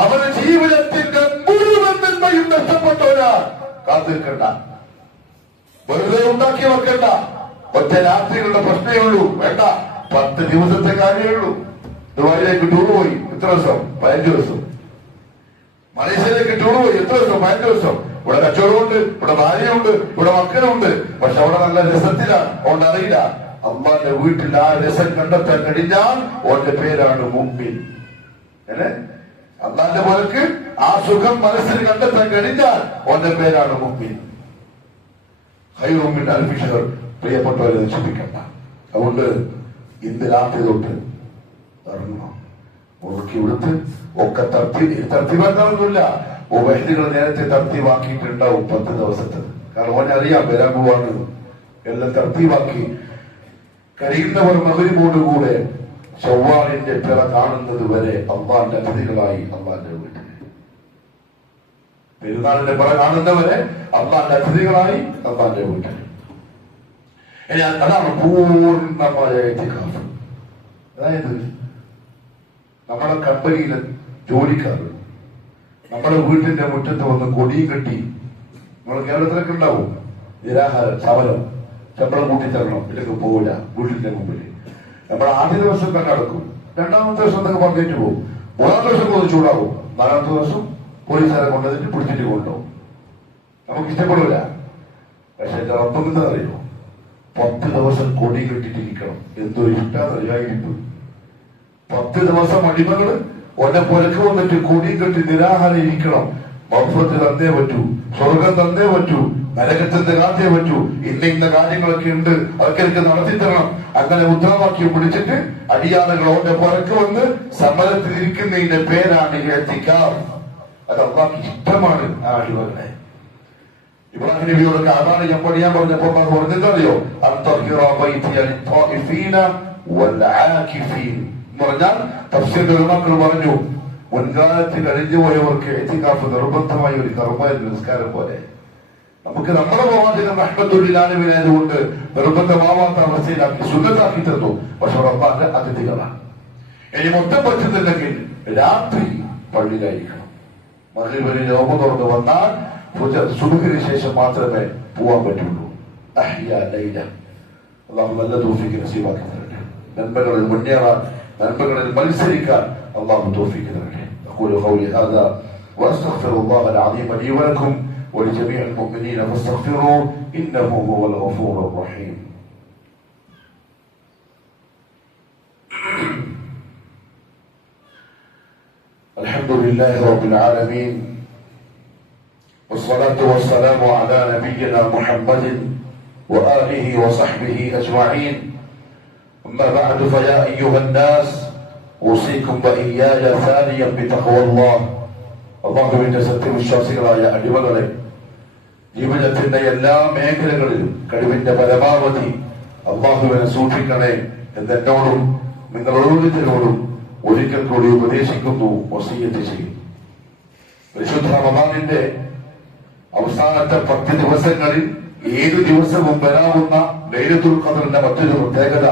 അവരുടെ ജീവിതത്തിന്റെ മുഴുവൻ നന്മയും നഷ്ടപ്പെട്ടവരാ. കാത്തിരിക്കണ്ട, വെറുതെ ഉണ്ടാക്കി വെക്കണ്ട. ഒറ്റ രാത്രികളുടെ പ്രശ്നമേ ഉള്ളൂ, വേണ്ട. 10 ദിവസത്തെ കാര്യമേ ഉള്ളൂ. ദുബായിലേക്ക് ടൂർ പോയി, എത്ര ദിവസം? 15 ദിവസം. മലേഷ്യയിലേക്ക് ടൂർ പോയി, എത്ര ദിവസം? 15 ദിവസം. ഇവിടെ കച്ചവടമുണ്ട്, ഇവിടെ ഭാര്യയുണ്ട്, ഇവിടെ മക്കളുണ്ട്. പക്ഷെ അവിടെ നല്ല രസത്തിലാണ്. അതുകൊണ്ട് അറിയില്ല, അള്ളാന്റെ വീട്ടിൽ ആ രസം കണ്ടെത്താൻ കഴിഞ്ഞാൽ ഓന്റെ പേരാണ് മുഅ്മിൻ. അള്ളാന്റെ പോലക്ക് ആ സുഖം മനസ്സിന് കണ്ടെത്താൻ കഴിഞ്ഞാൽ ഓന്റെ പേരാണ് മുഅ്മിൻ. ഖൈറുൻ മിൻ അൽഫി ശഹർ. പ്രിയപ്പെട്ടവരെ നശിപ്പിക്കണ്ട. അതുകൊണ്ട് ഇന്ന് രാത്രി തൊട്ട് ഇറങ്ങണം, ഉറക്കി കൊടുത്ത് ഒക്കെ തർത്തിവാക്കാനൊന്നുമില്ല. ഉപഹിദികൾ നേരത്തെ തർത്തിവാക്കിയിട്ടുണ്ടാവും 10 ദിവസത്തെ. കാരണം ഓനറിയാം വരാൻ പോവാണ്. എല്ലാം തർത്തീവാക്കി കഴിയുന്നവർ മഗ്‌രിബോടുകൂടെ ശവ്വാലിന്റെ പിറ കാണുന്നത് വരെ അള്ളാന്റെ അതിഥികളായി അള്ളാന്റെ വീട്ടിൽ, പെരുന്നാളിന്റെ പിറ കാണുന്നവരെ അള്ളാന്റെ അതിഥികളായി അള്ളാന്റെ വീട്ടിൽ. ഇനി അതാണ് പൂർണ്ണമായ ഇത്തിഖാഫ്. അതായത് നമ്മുടെ കമ്പനിയിലെ ജോലിക്കാർ നമ്മുടെ വീട്ടിന്റെ മുറ്റത്ത് വന്ന് കൊടിയും കെട്ടി, നമ്മുടെ കേരളത്തിലൊക്കെ ഉണ്ടാവും നിരാഹാരം, സമരം, ശമ്പളം കൂട്ടിത്തരണം, ഇല്ലെങ്കിൽ പോവില്ല വീട്ടിന്റെ മുമ്പിൽ. നമ്മൾ ആദ്യ ദിവസം തന്നെ നടക്കും, രണ്ടാമത്തെ ദിവസം തന്നെ പറഞ്ഞിട്ട് പോകും, മൂന്നാമത്തെ ദിവസം കൊണ്ട് ചൂടാവും, നാലാമത്തെ ദിവസം പോലീസുകാരെ കൊണ്ടുവന്നിട്ട് പിടിച്ചിട്ട് കൊണ്ടുപോകും. നമുക്ക് ഇഷ്ടപ്പെടില്ല. പക്ഷെ എന്റെ അർത്ഥം എന്താ അറിയോ, 10 ദിവസം കൊടി കെട്ടിട്ടിരിക്കണം. എന്തൊരു ഇഷ്ടായിരിക്കും. 10 ദിവസം അടിമകള് ഒന്നെ പുരക്ക് വന്നിട്ട് കൊടി കെട്ടി നിരാഹാരം ഇരിക്കണം. മഫ്റത്ത് തന്നേ പറ്റൂ, സ്വർഗം തന്നേ പറ്റൂ, നരകത്തിന്റെ കാത്തേ പറ്റൂ, ഇന്ന കാര്യങ്ങളൊക്കെ ഉണ്ട്, അതൊക്കെ എനിക്ക് നടത്തിത്തരണം. അങ്ങനെ മുദ്രാവാക്യം പിടിച്ചിട്ട് അടിയാളുകൾ ഓന്റെ പുറക്ക് വന്ന് സമരത്തിൽ ഇരിക്കുന്നതിന്റെ പേരാണ് ഇഅ്തികാഫ്. അത് അല്ലാഹുവിന് ഇഷ്ടമാണ്. ആ അടിമകളെ ഇബ്രാഹിം നബിയോടൊക്കെ അതാണ് ഞാൻ പഠിയാൻ പറഞ്ഞപ്പോ പറഞ്ഞതറിയോ, പറഞ്ഞാൽ തഫ്സീറിന്റെ ഉലമാക്കൾ പറഞ്ഞു, മുൻകാലത്തിൽ അഴിഞ്ഞുപോയവർക്ക് ഇഅ്തികാഫ് നിർബന്ധമായ ഒരു കർമ്മമായിരുന്നു, നിസ്കാരം പോലെ. നമുക്ക് നമ്മുടെ പ്രവാചകൻ റഹ്മത്തുള്ളാഹിനായതുകൊണ്ട് നിർബന്ധമാവാത്ത അവസ്ഥയിലാക്കി സുന്നത്താക്കി തന്നു. പക്ഷെ റബ്ബാന്റെ അതിഥികളാണ്. ഇനി മൊത്തം പറ്റുന്നില്ലെങ്കിൽ രാത്രി പള്ളിയിലായിരിക്കണം. മഗ്‌രിബിന് നോമ്പ് തുറന്ന് വന്നാൽ സുബ്ഹിന് ശേഷം മാത്രമേ പോവാൻ പറ്റുള്ളൂ. അല്ലാഹു നല്ല തൗഫീഖ് നസീബാക്കി തരട്ടെ. നന്മകളിൽ മുന്നേറാൻ, നന്മകളിൽ മത്സരിക്കാൻ അല്ലാഹു തൗഫീഖ് തരട്ടെ. أقول قولي هذا وأستغفر الله العظيم لي ولكم ولجميع المؤمنين فاستغفروه إنه هو الغفور الرحيم. الحمد لله رب العالمين والصلاة والسلام على نبينا محمد وآله وصحبه أجمعين. أما بعد فيا أيها الناس أوصيكم وإياي ثانيا بتقوى الله. അള്ളാഹുവിന്റെ സത്യവിശ്വാസികളായ അടിമകളെ, ജീവിതത്തിന്റെ എല്ലാ മേഖലകളിലും കഴിവിന്റെ പരമാവധി അള്ളാഹുവിനെ സൂക്ഷിക്കണേ എന്നെന്നോടും നിങ്ങൾ ഓരോരുത്തരോടും ഒരിക്കൽ കൂടി ഉപദേശിക്കുന്നു, വസിയ്യത്ത് ചെയ്യും. പരിശുദ്ധ റമദാനിന്റെ അവസാനത്തെ 10 ദിവസങ്ങളിൽ ഏത് ദിവസവും വരാവുന്ന ലൈലത്തുൽ ഖദറിന്റെ മറ്റൊരു പ്രത്യേകത,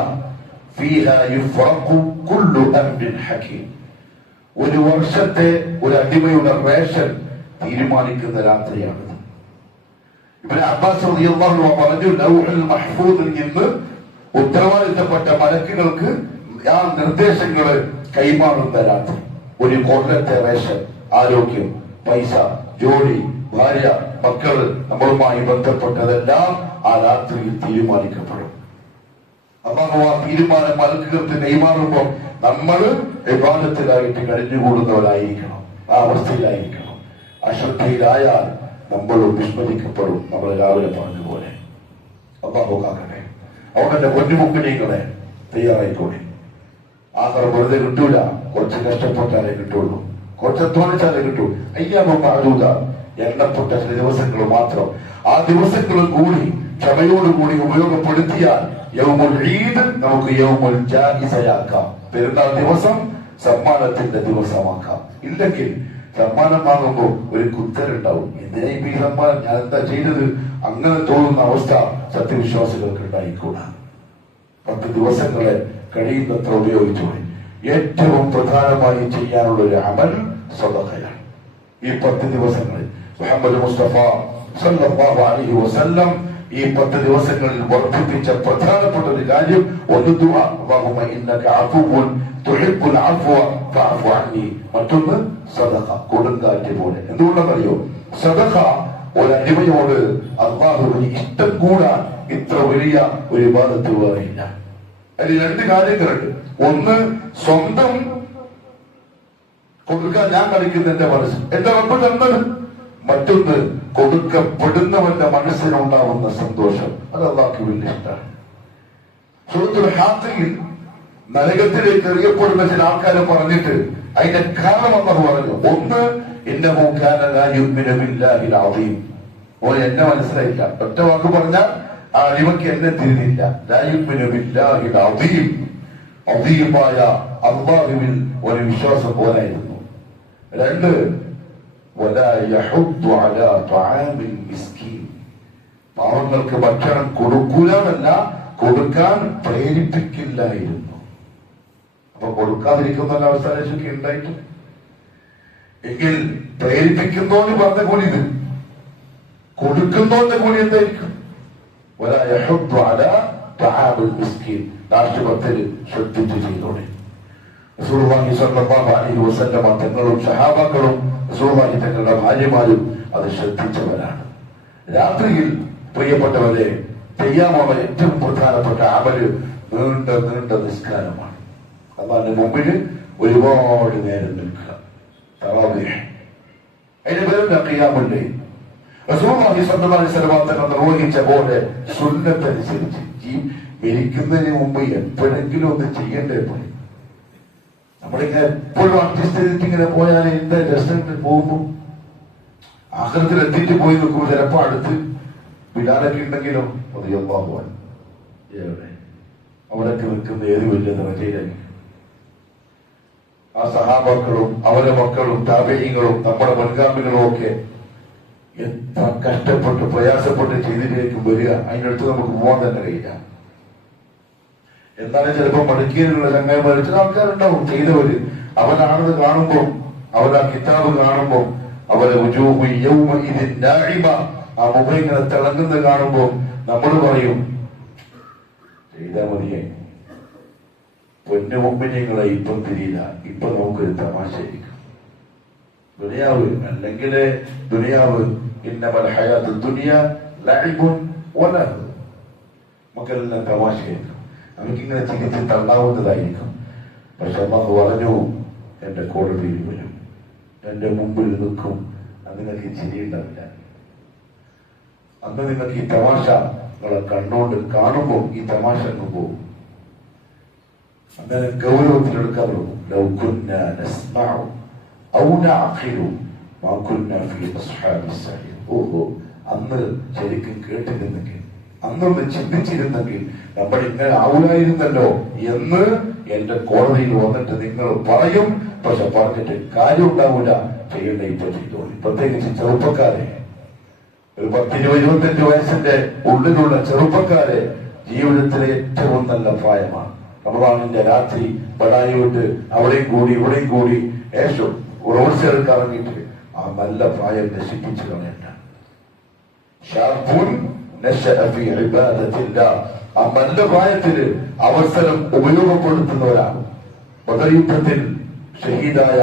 ഫീഹാ യുഫ്റഖു കുല്ലു അംരിൻ ഹകീം. ഒരു വർഷത്തെ ഒരു അടിമയുടെ റേഷൻ തീരുമാനിക്കുന്ന രാത്രിയാണ്. ഇബ്നു അബ്ബാസ് റളിയല്ലാഹു അൻഹു പറഞ്ഞു, ലൗഹുൽ മഹ്ഫൂദിൽ നിന്ന് ഉത്തരവാദിത്തപ്പെട്ട മലക്കുകൾക്ക് ആ നിർദ്ദേശങ്ങള് കൈമാറുന്ന രാത്രി. ഒരു കൊല്ലത്തെ റേഷൻ, ആരോഗ്യം, പൈസ, ജോലി, ഭാര്യ, മക്കള്, നമ്മളുമായി ബന്ധപ്പെട്ടതെല്ലാം ആ രാത്രിയിൽ തീരുമാനിക്കപ്പെടും. അല്ലാഹു ആ തീരുമാനം മലക്കുകൾക്ക് കൈമാറുമ്പോൾ നമ്മൾ ഇബാദത്തിലായിട്ട് കഴിഞ്ഞുകൂടുന്നവരായിരിക്കണം. ആ അവസ്ഥയിലായിരിക്കണം. അശ്രദ്ധയിലായാൽ നമ്മളും വിസ്മരിക്കപ്പെടും. നമ്മൾ രാവിലെ പറഞ്ഞതുപോലെ. അല്ലാഹു കാക്കട്ടെ. അവന്റെ പൊന്നുമുക്കിനീങ്ങളെ തയ്യാറായിക്കോളി. ആഹാരം വെറുതെ കിട്ടൂല, കുറച്ച് കഷ്ടപ്പെട്ടാലേ കിട്ടുള്ളൂ, കുറച്ച് അധ്വാനിച്ചാലേ കിട്ടൂ. അയ്യാമ മാറൂല, എണ്ണപ്പെട്ട ചില ദിവസങ്ങൾ മാത്രം. ആ ദിവസങ്ങളും കൂടി ക്ഷമയോടുകൂടി ഉപയോഗപ്പെടുത്തിയാൽ യൗമുൽ ഈദ് നമുക്ക് യൗമുൽ ജായിസയാക്കാം. പെരുന്നാൾ ദിവസം സമ്മാനത്തിന്റെ ദിവസമാക്കാം. ഇല്ലെങ്കിൽ സമ്മാനം വാങ്ങുമ്പോൾ ഒരു കുത്തലുണ്ടാവും. എന്തിനാ ഈ സമ്മാനം, ഞാൻ എന്താ ചെയ്തത്, അങ്ങനെ തോന്നുന്ന അവസ്ഥ സത്യവിശ്വാസികൾക്ക് ഉണ്ടായിക്കൂടാ. 10 ദിവസങ്ങളെ കഴിയുന്നത്ര ഉപയോഗിച്ചോളി. ഏറ്റവും പ്രധാനമായി ചെയ്യാനുള്ള ഒരു അമൽ സദഖയാണ്. ഈ 10 ദിവസങ്ങളിൽ മുഹമ്മദ് മുസ്തഫ സല്ലല്ലാഹു അലൈഹി വസല്ലം ഈ 10 ദിവസങ്ങളിൽ വർദ്ധിപ്പിച്ച പ്രധാനപ്പെട്ട ഒരു കാര്യം ഒന്ന് ദുആ, അല്ലാഹുമ്മ ഇന്നക അഫുവുൻ തുഹിബ്ബുൽ അഫ്വ ഫഅഫു അന്നി. മറ്റൊന്ന് സദഖ, കൊടുങ്കാറ്റ് പോലെ. എന്തുകൊണ്ടെന്നറിയോ, സദഖ ഒരു അടിമയോട് അല്ലാഹുവിന് ഇഷ്ടം കൂടാൻ ഇത്ര വലിയ ഒരു ഇബാദത്ത് വേറെയില്ല. അതിൽ 2 കാര്യങ്ങളുണ്ട്. ഒന്ന്, സ്വന്തം കൊടുക്കാൻ ഞാൻ കളിക്കുന്ന എന്റെ മനസ്സ്, എന്റെ റബ്ബ് തന്നത്. മറ്റൊന്ന്, കൊടുക്കപ്പെടുന്നവന്റെ മനസ്സിനുണ്ടാവുന്ന സന്തോഷം. അത് അല്ലാഹുവിന് വലിയ ഇഷ്ടമാണ്. സൂറത്തുൽ ഹാഖയിൽ നരകത്തിലേക്ക് എറിയപ്പെടുന്ന ചില ആൾക്കാരെ പറഞ്ഞിട്ട് അതിന്റെ കാരണം അല്ലാഹു പറഞ്ഞു. ഒന്ന്, ഇന്നഹു കാന ലാ യുഅ്മിനു ബില്ലാഹിൽ അദീം. ഓ എന്നെ മനസ്സിലായില്ല, ഒറ്റ വാക്ക് പറഞ്ഞാൽ ആ അടിമയ്ക്ക് എന്നെ തിരിഞ്ഞില്ല. അദീമായ അല്ലാഹുവിൽ ഒരു വിശ്വാസം പോലായിരുന്നു. രണ്ട്, പാവങ്ങൾക്ക് ഭക്ഷണം കൊടുക്കൂലെന്നല്ല, കൊടുക്കാൻ പ്രേരിപ്പിക്കില്ലായിരുന്നു. അപ്പൊ കൊടുക്കാതിരിക്കുന്ന അവസ്ഥയൊക്കെ ഉണ്ടായിട്ടു എങ്കിൽ പ്രേരിപ്പിക്കുന്നോന്ന് പറഞ്ഞ കൂടി ഇത്, കൊടുക്കുന്നോന്റെ കൂടി എന്തായിരിക്കും? രാഷ്ട്രപത്തിൽ ശ്രദ്ധിച്ചു ചെയ്തോടെ. റസൂലുള്ളാഹി സ്വല്ലല്ലാഹു അലൈഹി വസല്ലമ തങ്ങളും സഹാബാക്കളും റസൂലുള്ളാഹി തങ്ങളുടെ ഭാര്യമാരും അത് ശ്രദ്ധിച്ചവരാണ്. രാത്രിയിൽ പ്രിയപ്പെട്ടവരെ ചെയ്യാനുള്ള ഏറ്റവും പ്രധാനപ്പെട്ട അമല് നീണ്ട നീണ്ട നിസ്കാരമാണ്. അല്ലാഹുവിന്റെ മുമ്പിൽ ഒരുപാട് നേരം നിൽക്കുക. തറാവീഹ്, അതിന്റെ പേര് ഖിയാമുൽ ലൈൽ. റസൂലുള്ളാഹി സ്വല്ലല്ലാഹു അലൈഹി വസല്ലം തങ്ങൾ നിർവഹിച്ച പോലെ സുന്നത്തനുസരിച്ച് മരിക്കുന്നതിന് മുമ്പ് എപ്പോഴെങ്കിലും ഒന്ന് ചെയ്യണ്ടേ പോയി. നമ്മളിങ്ങനെ എപ്പോഴും അഡ്ജസ്റ്റ് ചെയ്തിട്ട് ഇങ്ങനെ പോയാൽ എന്താ രസങ്ങൾ പോകുമ്പോ ആഗ്രഹത്തിൽ എത്തിയിട്ട് പോയി നിൽക്കുമ്പോൾ ചിലപ്പോ അടുത്ത് വിടാനൊക്കെ ഉണ്ടെങ്കിലും പോവാൻ എവിടെ അവിടൊക്കെ നിൽക്കുന്ന ഏത് വലിയ നിറചയിലായിരിക്കും. ആ സഹാബാക്കളും അവരുടെ മക്കളും താപേയങ്ങളും നമ്മുടെ മുൻഗാമികളും ഒക്കെ എത്ര കഷ്ടപ്പെട്ട് പ്രയാസപ്പെട്ട് ചെയ്തിട്ടേക്കും വരിക. അതിനടുത്ത് നമുക്ക് പോകാൻ തന്നെ കഴിയില്ല. എന്നാലും ചിലപ്പോ മടുക്കിയതിലുള്ള ചങ്ങായിമാർ ചില ആൾക്കാരുണ്ടാവും ചെയ്തവര്. അവനാണെന്ന് കാണുമ്പോൾ, അവരാ കിതാബ് കാണുമ്പോൾ, അവരെ ആ മുഖം ഇങ്ങനെ തിളങ്ങുന്നത് കാണുമ്പോൾ നമ്മൾ പറയും ചെയ്താ മതിയെ. പൊന്നു മുമ്പിനെ ഇപ്പം തിരിയില്ല, ഇപ്പൊ നമുക്കൊരു തമാശയായിരിക്കും ദുനിയാവ്. അല്ലെങ്കിൽ ദുനിയാവ് ഇന്നമൽ ഹയാത്ത് ദുനിയ ലഅബുൻ വലഹ്, നമുക്കെല്ലാം തമാശയായിരിക്കും, നമുക്കിങ്ങനെ ചികിത്സ തള്ളാവുന്നതായിരിക്കും. പക്ഷെ അല്ലാഹു പറഞ്ഞു എന്റെ കോടതിയിൽ വരും, എന്റെ മുമ്പിൽ നിൽക്കും, അന്ന് നിങ്ങൾക്ക് ചിരിയുണ്ടാവില്ല. അന്ന് നിങ്ങൾക്ക് ഈ തമാശ നിങ്ങളെ കണ്ണുകൊണ്ട് കാണുമ്പോൾ ഈ തമാശ അങ്ങ് പോകും. അങ്ങനെ ഗൗരവത്തിലെടുക്കാൻ തുടങ്ങും. ലൗ കുന്നാ നസ്മഉ ഔ നഅഖിലു മാ കുന്നാ ഫീ അസ്ഹാബിസ് സഈർ. ഓഹോ, അന്ന് ശരിക്കും കേട്ടിരുന്നെങ്കിൽ, അന്നൊന്ന് ചിന്തിച്ചിരുന്നെങ്കിൽ നമ്മൾ ഇങ്ങനെ ആവൂലായിരുന്നല്ലോ എന്ന് എന്റെ കോടതിയിൽ വന്നിട്ട് നിങ്ങൾ പറയും. പക്ഷെ പറഞ്ഞിട്ട് കാര്യം ഉണ്ടാവൂല. ചെയ്യേണ്ട ഇപ്പൊ ചെയ്തോളൂ. പ്രത്യേകിച്ച് ചെറുപ്പക്കാരെ, ഒരു 10-25 വയസ്സിന്റെ ഉള്ളിലുള്ള ചെറുപ്പക്കാരെ ജീവിതത്തിലെ ഏറ്റവും നല്ല പ്രായമാണ്. റമദാനിന്റെ രാത്രി ബടായി വിട്ട് അവിടെയും കൂടി ഇവിടെയും കൂടി ഏശം റോഡ് സൈഡിൽ ഇറങ്ങിയിട്ട് ആ നല്ല പ്രായം നശിപ്പിച്ചു കളയണ്ട. ആ നല്ല പ്രായത്തില് അവസരം ഉപയോഗപ്പെടുത്തുന്നവരാണ്. ബദർ യുദ്ധത്തിൽ ഷഹീദായ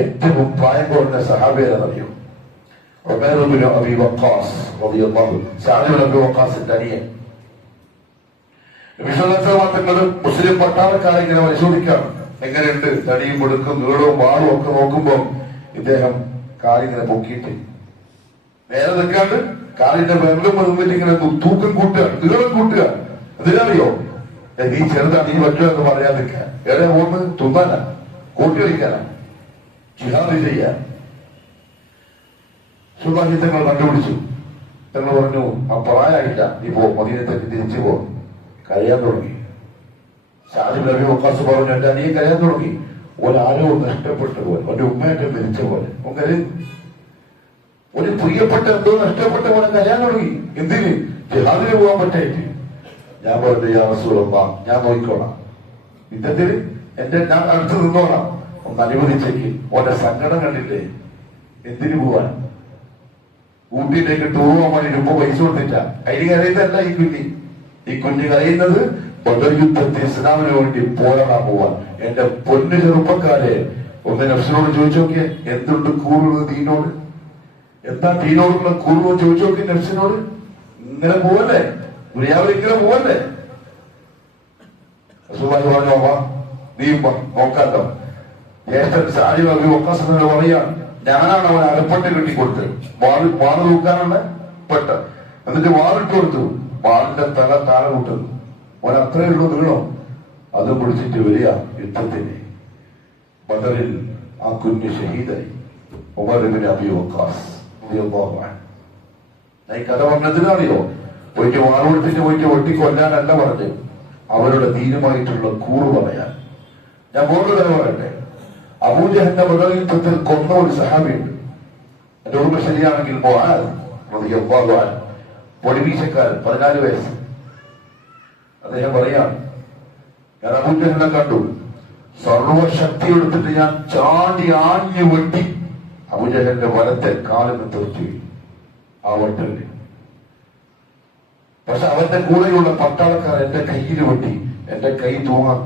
ഏറ്റവും പ്രായം കുറഞ്ഞ സഹാബിയറിയും ഉമർ ഇബ്നു അബീ വഖാസ് റളിയല്ലാഹു സഅദ് ഇബ്നു അബീ വഖാസിന്റെ അനിയൻ. വിശ്വാസവാദങ്ങള് മുസ്ലിം പട്ടാളക്കാരെ ഇങ്ങനെ പരിശോധിക്കാം, എങ്ങനെയുണ്ട് തടിയും കൊടുക്കും നീളവും വാളും ഒക്കെ നോക്കുമ്പോ ഇദ്ദേഹം കാലിങ്ങനെ പൊക്കിയിട്ട് നേരെ നിൽക്കാണ്ട് കാലിന്റെ വെള്ളം നിന്നിട്ട് ഇങ്ങനെ തൂക്കം കൂട്ടുക, നീളം കൂട്ടുക. അതിനറിയോ നീ ചെറുതാണ്, നീ പറ്റുക എന്ന് പറയാൻ നിൽക്കുക. എവിടെ ഒന്ന് തുന്നാനാ, കൂട്ടി കളിക്കാനാ, ജിഹാദ് ചെയ്യാൻ. സുൽത്താൻ തങ്ങൾ കണ്ടുപിടിച്ചു. തങ്ങൾ പറഞ്ഞു ആ പ്രായമായില്ല, നീ പോ, മദീനത്തേക്ക് തിരിച്ചു പോ. കരയാൻ തുടങ്ങി. സഅദ് ഇബ്നു അബീ വഖാസ് പറഞ്ഞു എന്റെ അനിയൻ കരയാൻ തുടങ്ങി. ഒരാരോ നഷ്ടപ്പെട്ട പോലെ, ഒരു ഉമ്മയായിട്ട് മരിച്ച പോലെ ഒരു പ്രിയപ്പെട്ട എന്തോ നഷ്ടപ്പെട്ട പോലെ കരയാൻ തുടങ്ങി. എന്തിന്? ജിഹാദിന് പോകാൻ പറ്റായിട്ട്. ഞാൻ പറഞ്ഞു യാ റസൂലല്ലാഹ്, ഞാൻ നോക്കിക്കോളാം, യുദ്ധത്തിന് ഞാൻ അടുത്ത് നിന്നോളാം, ഒന്ന് അനുവദിച്ചേക്ക്. ഓന്റെ സങ്കടം കണ്ടില്ലേ, എന്തിനു പോവാൻ? ഊട്ടിയിലേക്ക് ടൂർ പോകാൻ വേണ്ടി ഇപ്പൊ പൈസ കൊടുത്തിട്ട. അതിന് കരയുന്നതല്ല ഈ കുഞ്ഞി. ഈ കുഞ്ഞ് കരയുന്നത് ബദർ യുദ്ധത്തിൽ ഇസ്ലാമിന് വേണ്ടി പോരാടാൻ പോവാൻ. എന്റെ പൊന്നു ചെറുപ്പക്കാരെ, ഒന്ന് നഫ്സിനോട് ചോദിച്ചു നോക്കിയേ, എന്തുണ്ട് കൂറുള്ളത് ദീനോട്? എന്താ ദീനോടുള്ള കൂറുകൾ ചോദിച്ചു നോക്കി നഫ്സിനോട്. ഇങ്ങനെ പോവല്ലേ, ദുനിയാവിൽ ഇങ്ങനെ പോവല്ലേ? നീ നോക്കാട്ടോ. ജ്യേഷ്ഠൻ സഅദ് ഇബ്നു അബീ വഖാസ് പറയാൻ, ഞാനാണ് അവൻ അരപ്പട്ട കെട്ടിക്കൊടുത്ത് വാള് തൂക്കാനുള്ള പെട്ട, എന്നിട്ട് വാളിട്ട് കൊടുത്തു. വാളിന്റെ താഴെ കൂട്ടുന്നു. അവൻ അത്രയേ ഉള്ളൂ നീളോ. അത് പിടിച്ചിട്ട് വരിക യുദ്ധത്തിന്. ബദറിൽ ആ കുഞ്ഞ് ഷഹീദായി. ഉമർ ഇബ്നു അബീ വഖാസ് റളിയല്ലാഹു അൻഹു. ഈ കഥ പറഞ്ഞതിനറിയോ? പോയിട്ട് വാളുകൊടുത്തിട്ട് പോയിട്ട് വെട്ടിക്കൊല്ലാനല്ല പറഞ്ഞ്, അവരുടെ ധീരമായിട്ടുള്ള കൂറ് പറയാൻ. ഞാൻ വേറൊരു കഥ പറയട്ടെ. അബൂജഹലിന്റെ ബദർ യുദ്ധത്തിൽ കൊന്ന ഒരു സഹാബിയുണ്ട്. എന്റെ ഓർമ്മ ശരിയാണെങ്കിൽ മുആദ് റളിയല്ലാഹു അൻഹു, പൊടിവീശക്കാരൻ, 14 വയസ്സ്. അദ്ദേഹം പറയാണ്, ഞാൻ അബൂജഹലിനെ കണ്ടു, സർവശക്തി എടുത്തിട്ട് ഞാൻ ചാടി ആഞ്ഞു വെട്ടി അബൂജഹലിന്റെ വലത്തെ കാലിന് തെറിച്ചു ആ വെട്ടലിന്. പക്ഷെ അവന്റെ കൂടെയുള്ള പട്ടാളക്കാർ എന്റെ കയ്യിൽ വെട്ടി, എന്റെ കൈ തൂങ്ങാൻ,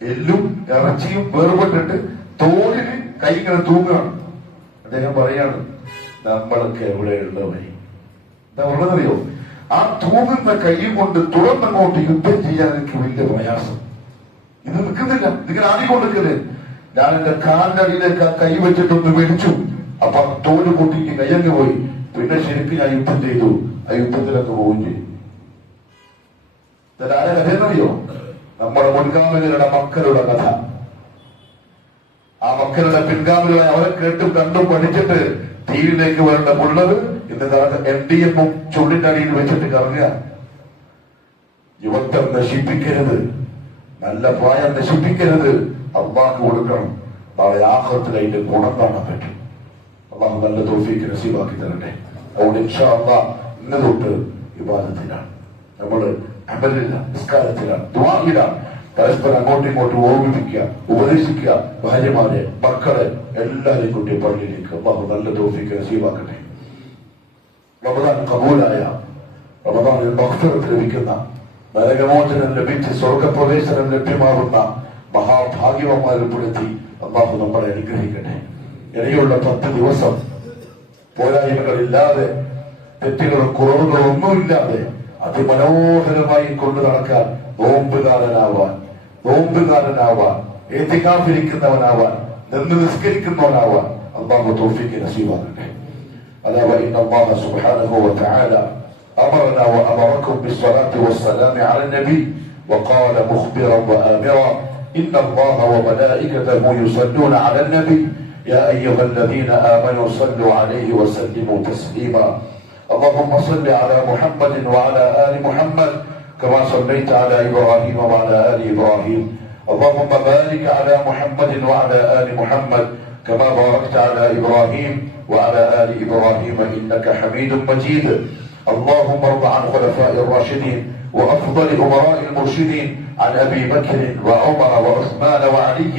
എല്ലും ഇറച്ചിയും വേർപെട്ടിട്ട് തോലിന് കൈ ഇങ്ങനെ തൂങ്ങുകയാണ്. അദ്ദേഹം പറയാണ്, നമ്മളൊക്കെ എവിടെയുള്ളവരെ എന്താ ഉള്ളതറിയോ? ആ തൂങ്ങുന്ന കൈ കൊണ്ട് തുറന്നങ്ങോട്ട് യുദ്ധം ചെയ്യാൻ എനിക്ക് വലിയ പ്രയാസം. ഇത് നിൽക്കുന്നില്ല, ഇതിങ്ങനെ ആദ്യകൊണ്ടിരിക്കല്. ഞാൻ എന്റെ കാലിന്റെ അടിയിലേക്ക് ആ കൈ വെച്ചിട്ടൊന്ന് മേടിച്ചു. അപ്പൊ ആ തോല് പൊട്ടിക്ക് കയ്യങ്ങ് പോയി. പിന്നെ ശരിക്കും ഞാൻ യുദ്ധം ചെയ്തു. ആ യുദ്ധത്തിലൊക്കെ പോവുകയും ചെയ്തു. ആരെ കഥയെന്നറിയോ? നമ്മുടെ മുൻഗാമികളുടെ മക്കളുടെ കഥ. ആ മക്കളുടെ പിൻഗാമികളെ അവരെ കേട്ടും കണ്ടും പഠിച്ചിട്ട് തീയിലേക്ക് വരേണ്ട പുള്ളത് ഇന്ന് NDM-ഉം ചുള്ളിന്റെ അടിയിൽ വെച്ചിട്ട് കറങ്ങുക. യുവത്വം നശിപ്പിക്കരുത്, നല്ല പ്രായം നശിപ്പിക്കരുത്. അള്ളാഹ് കൊടുക്കണം. നാളെ ആഖിറത്തിൽ അതിന്റെ ഗുണം കാണാൻ പറ്റും. അള്ളാഹു നല്ല തൗഫീഖ് നസീബാക്കി തരട്ടെ. അതുകൊണ്ട് ഇൻഷാ അല്ലാഹ് ഇന്ന് തൊട്ട് ഇബാദത്തിലാണ്, നമ്മള് അമലില്ല, നിസ്കാരത്തിലാണ്, ദുആയിലാണ്. പരസ്പരം അങ്ങോട്ടും ഇങ്ങോട്ടും ഓർമ്മിപ്പിക്കുക, ഉപദേശിക്കുക. ഭാര്യമാരെ, മക്കളെ എല്ലാവരെയും കൂട്ടി പള്ളിയിലേക്ക്. അള്ളാഹു നല്ല തൗഫീഖ് നസീബാക്കട്ടെ. റമദാൻ കബൂലായ, റമദാനിൽ മഗ്ഫിറത്ത് ലഭിക്കുന്ന, നരകമോചനം ലഭിച്ച് സ്വർഗപ്രവേശനം ലഭ്യമാകുന്ന മഹാഭാഗ്യവന്മാരിൽ പെടുത്തി അള്ളാഹു നമ്മളെ അനുഗ്രഹിക്കട്ടെ. ഇനിയുള്ള 10 ദിവസം പോരായ്മകളില്ലാതെ, തെറ്റുകളും കുറവുകളും ഒന്നുമില്ലാതെ അതിമനോഹരമായി കൊണ്ടു നടക്കാൻ, നോമ്പുകാരനാവാൻ, ഏത്തിക്കാഫിരിക്കുന്നവനാവാൻ, നിന്ന് നിസ്കരിക്കുന്നവനാവാൻ അള്ളാഹു തൗഫീഖ് നസീബാക്കട്ടെ. അല്ലാ വഇന്ന അല്ലാഹ സുബ്ഹാനഹു വതആല أمرنا وأمركم بالصلاة والسلام على النبي وقال مخبرا وآمرا إن الله وملائكته يصلون على النبي يا أيها الذين آمنوا صلوا عليه وسلموا تسليما اللهم صل على محمد وعلى آل محمد كما صليت على إبراهيم وعلى آل إبراهيم اللهم بارك على محمد وعلى آل محمد كما باركت على إبراهيم وعلى آل إبراهيم إنك حميد مجيد اللهم ارض عن خلفاء الراشدين وأفضل أمراء المرشدين عن أبي بكر وعمر وعثمان وعلي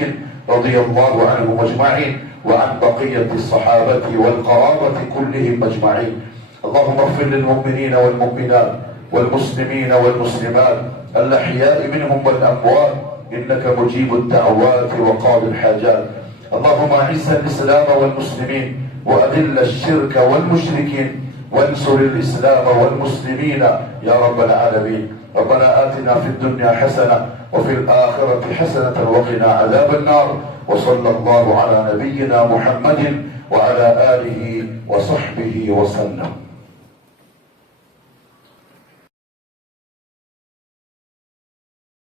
رضي الله عنهم أجمعين وعن بقية الصحابة والقرابة كلهم أجمعين اللهم اغفر للمؤمنين والمؤمنات والمسلمين والمسلمات الأحياء منهم والأموات إنك مجيب الدعوات وقاضي الحاجات اللهم أعز الإسلام والمسلمين وأذل الشرك والمشركين وانصر الإسلام والمسلمين يا رب العالمين ربنا آتنا في الدنيا حسنة وفي الآخرة حسنة وقنا عذاب النار وصلى الله على نبينا محمد وعلى آله وصحبه وسلم.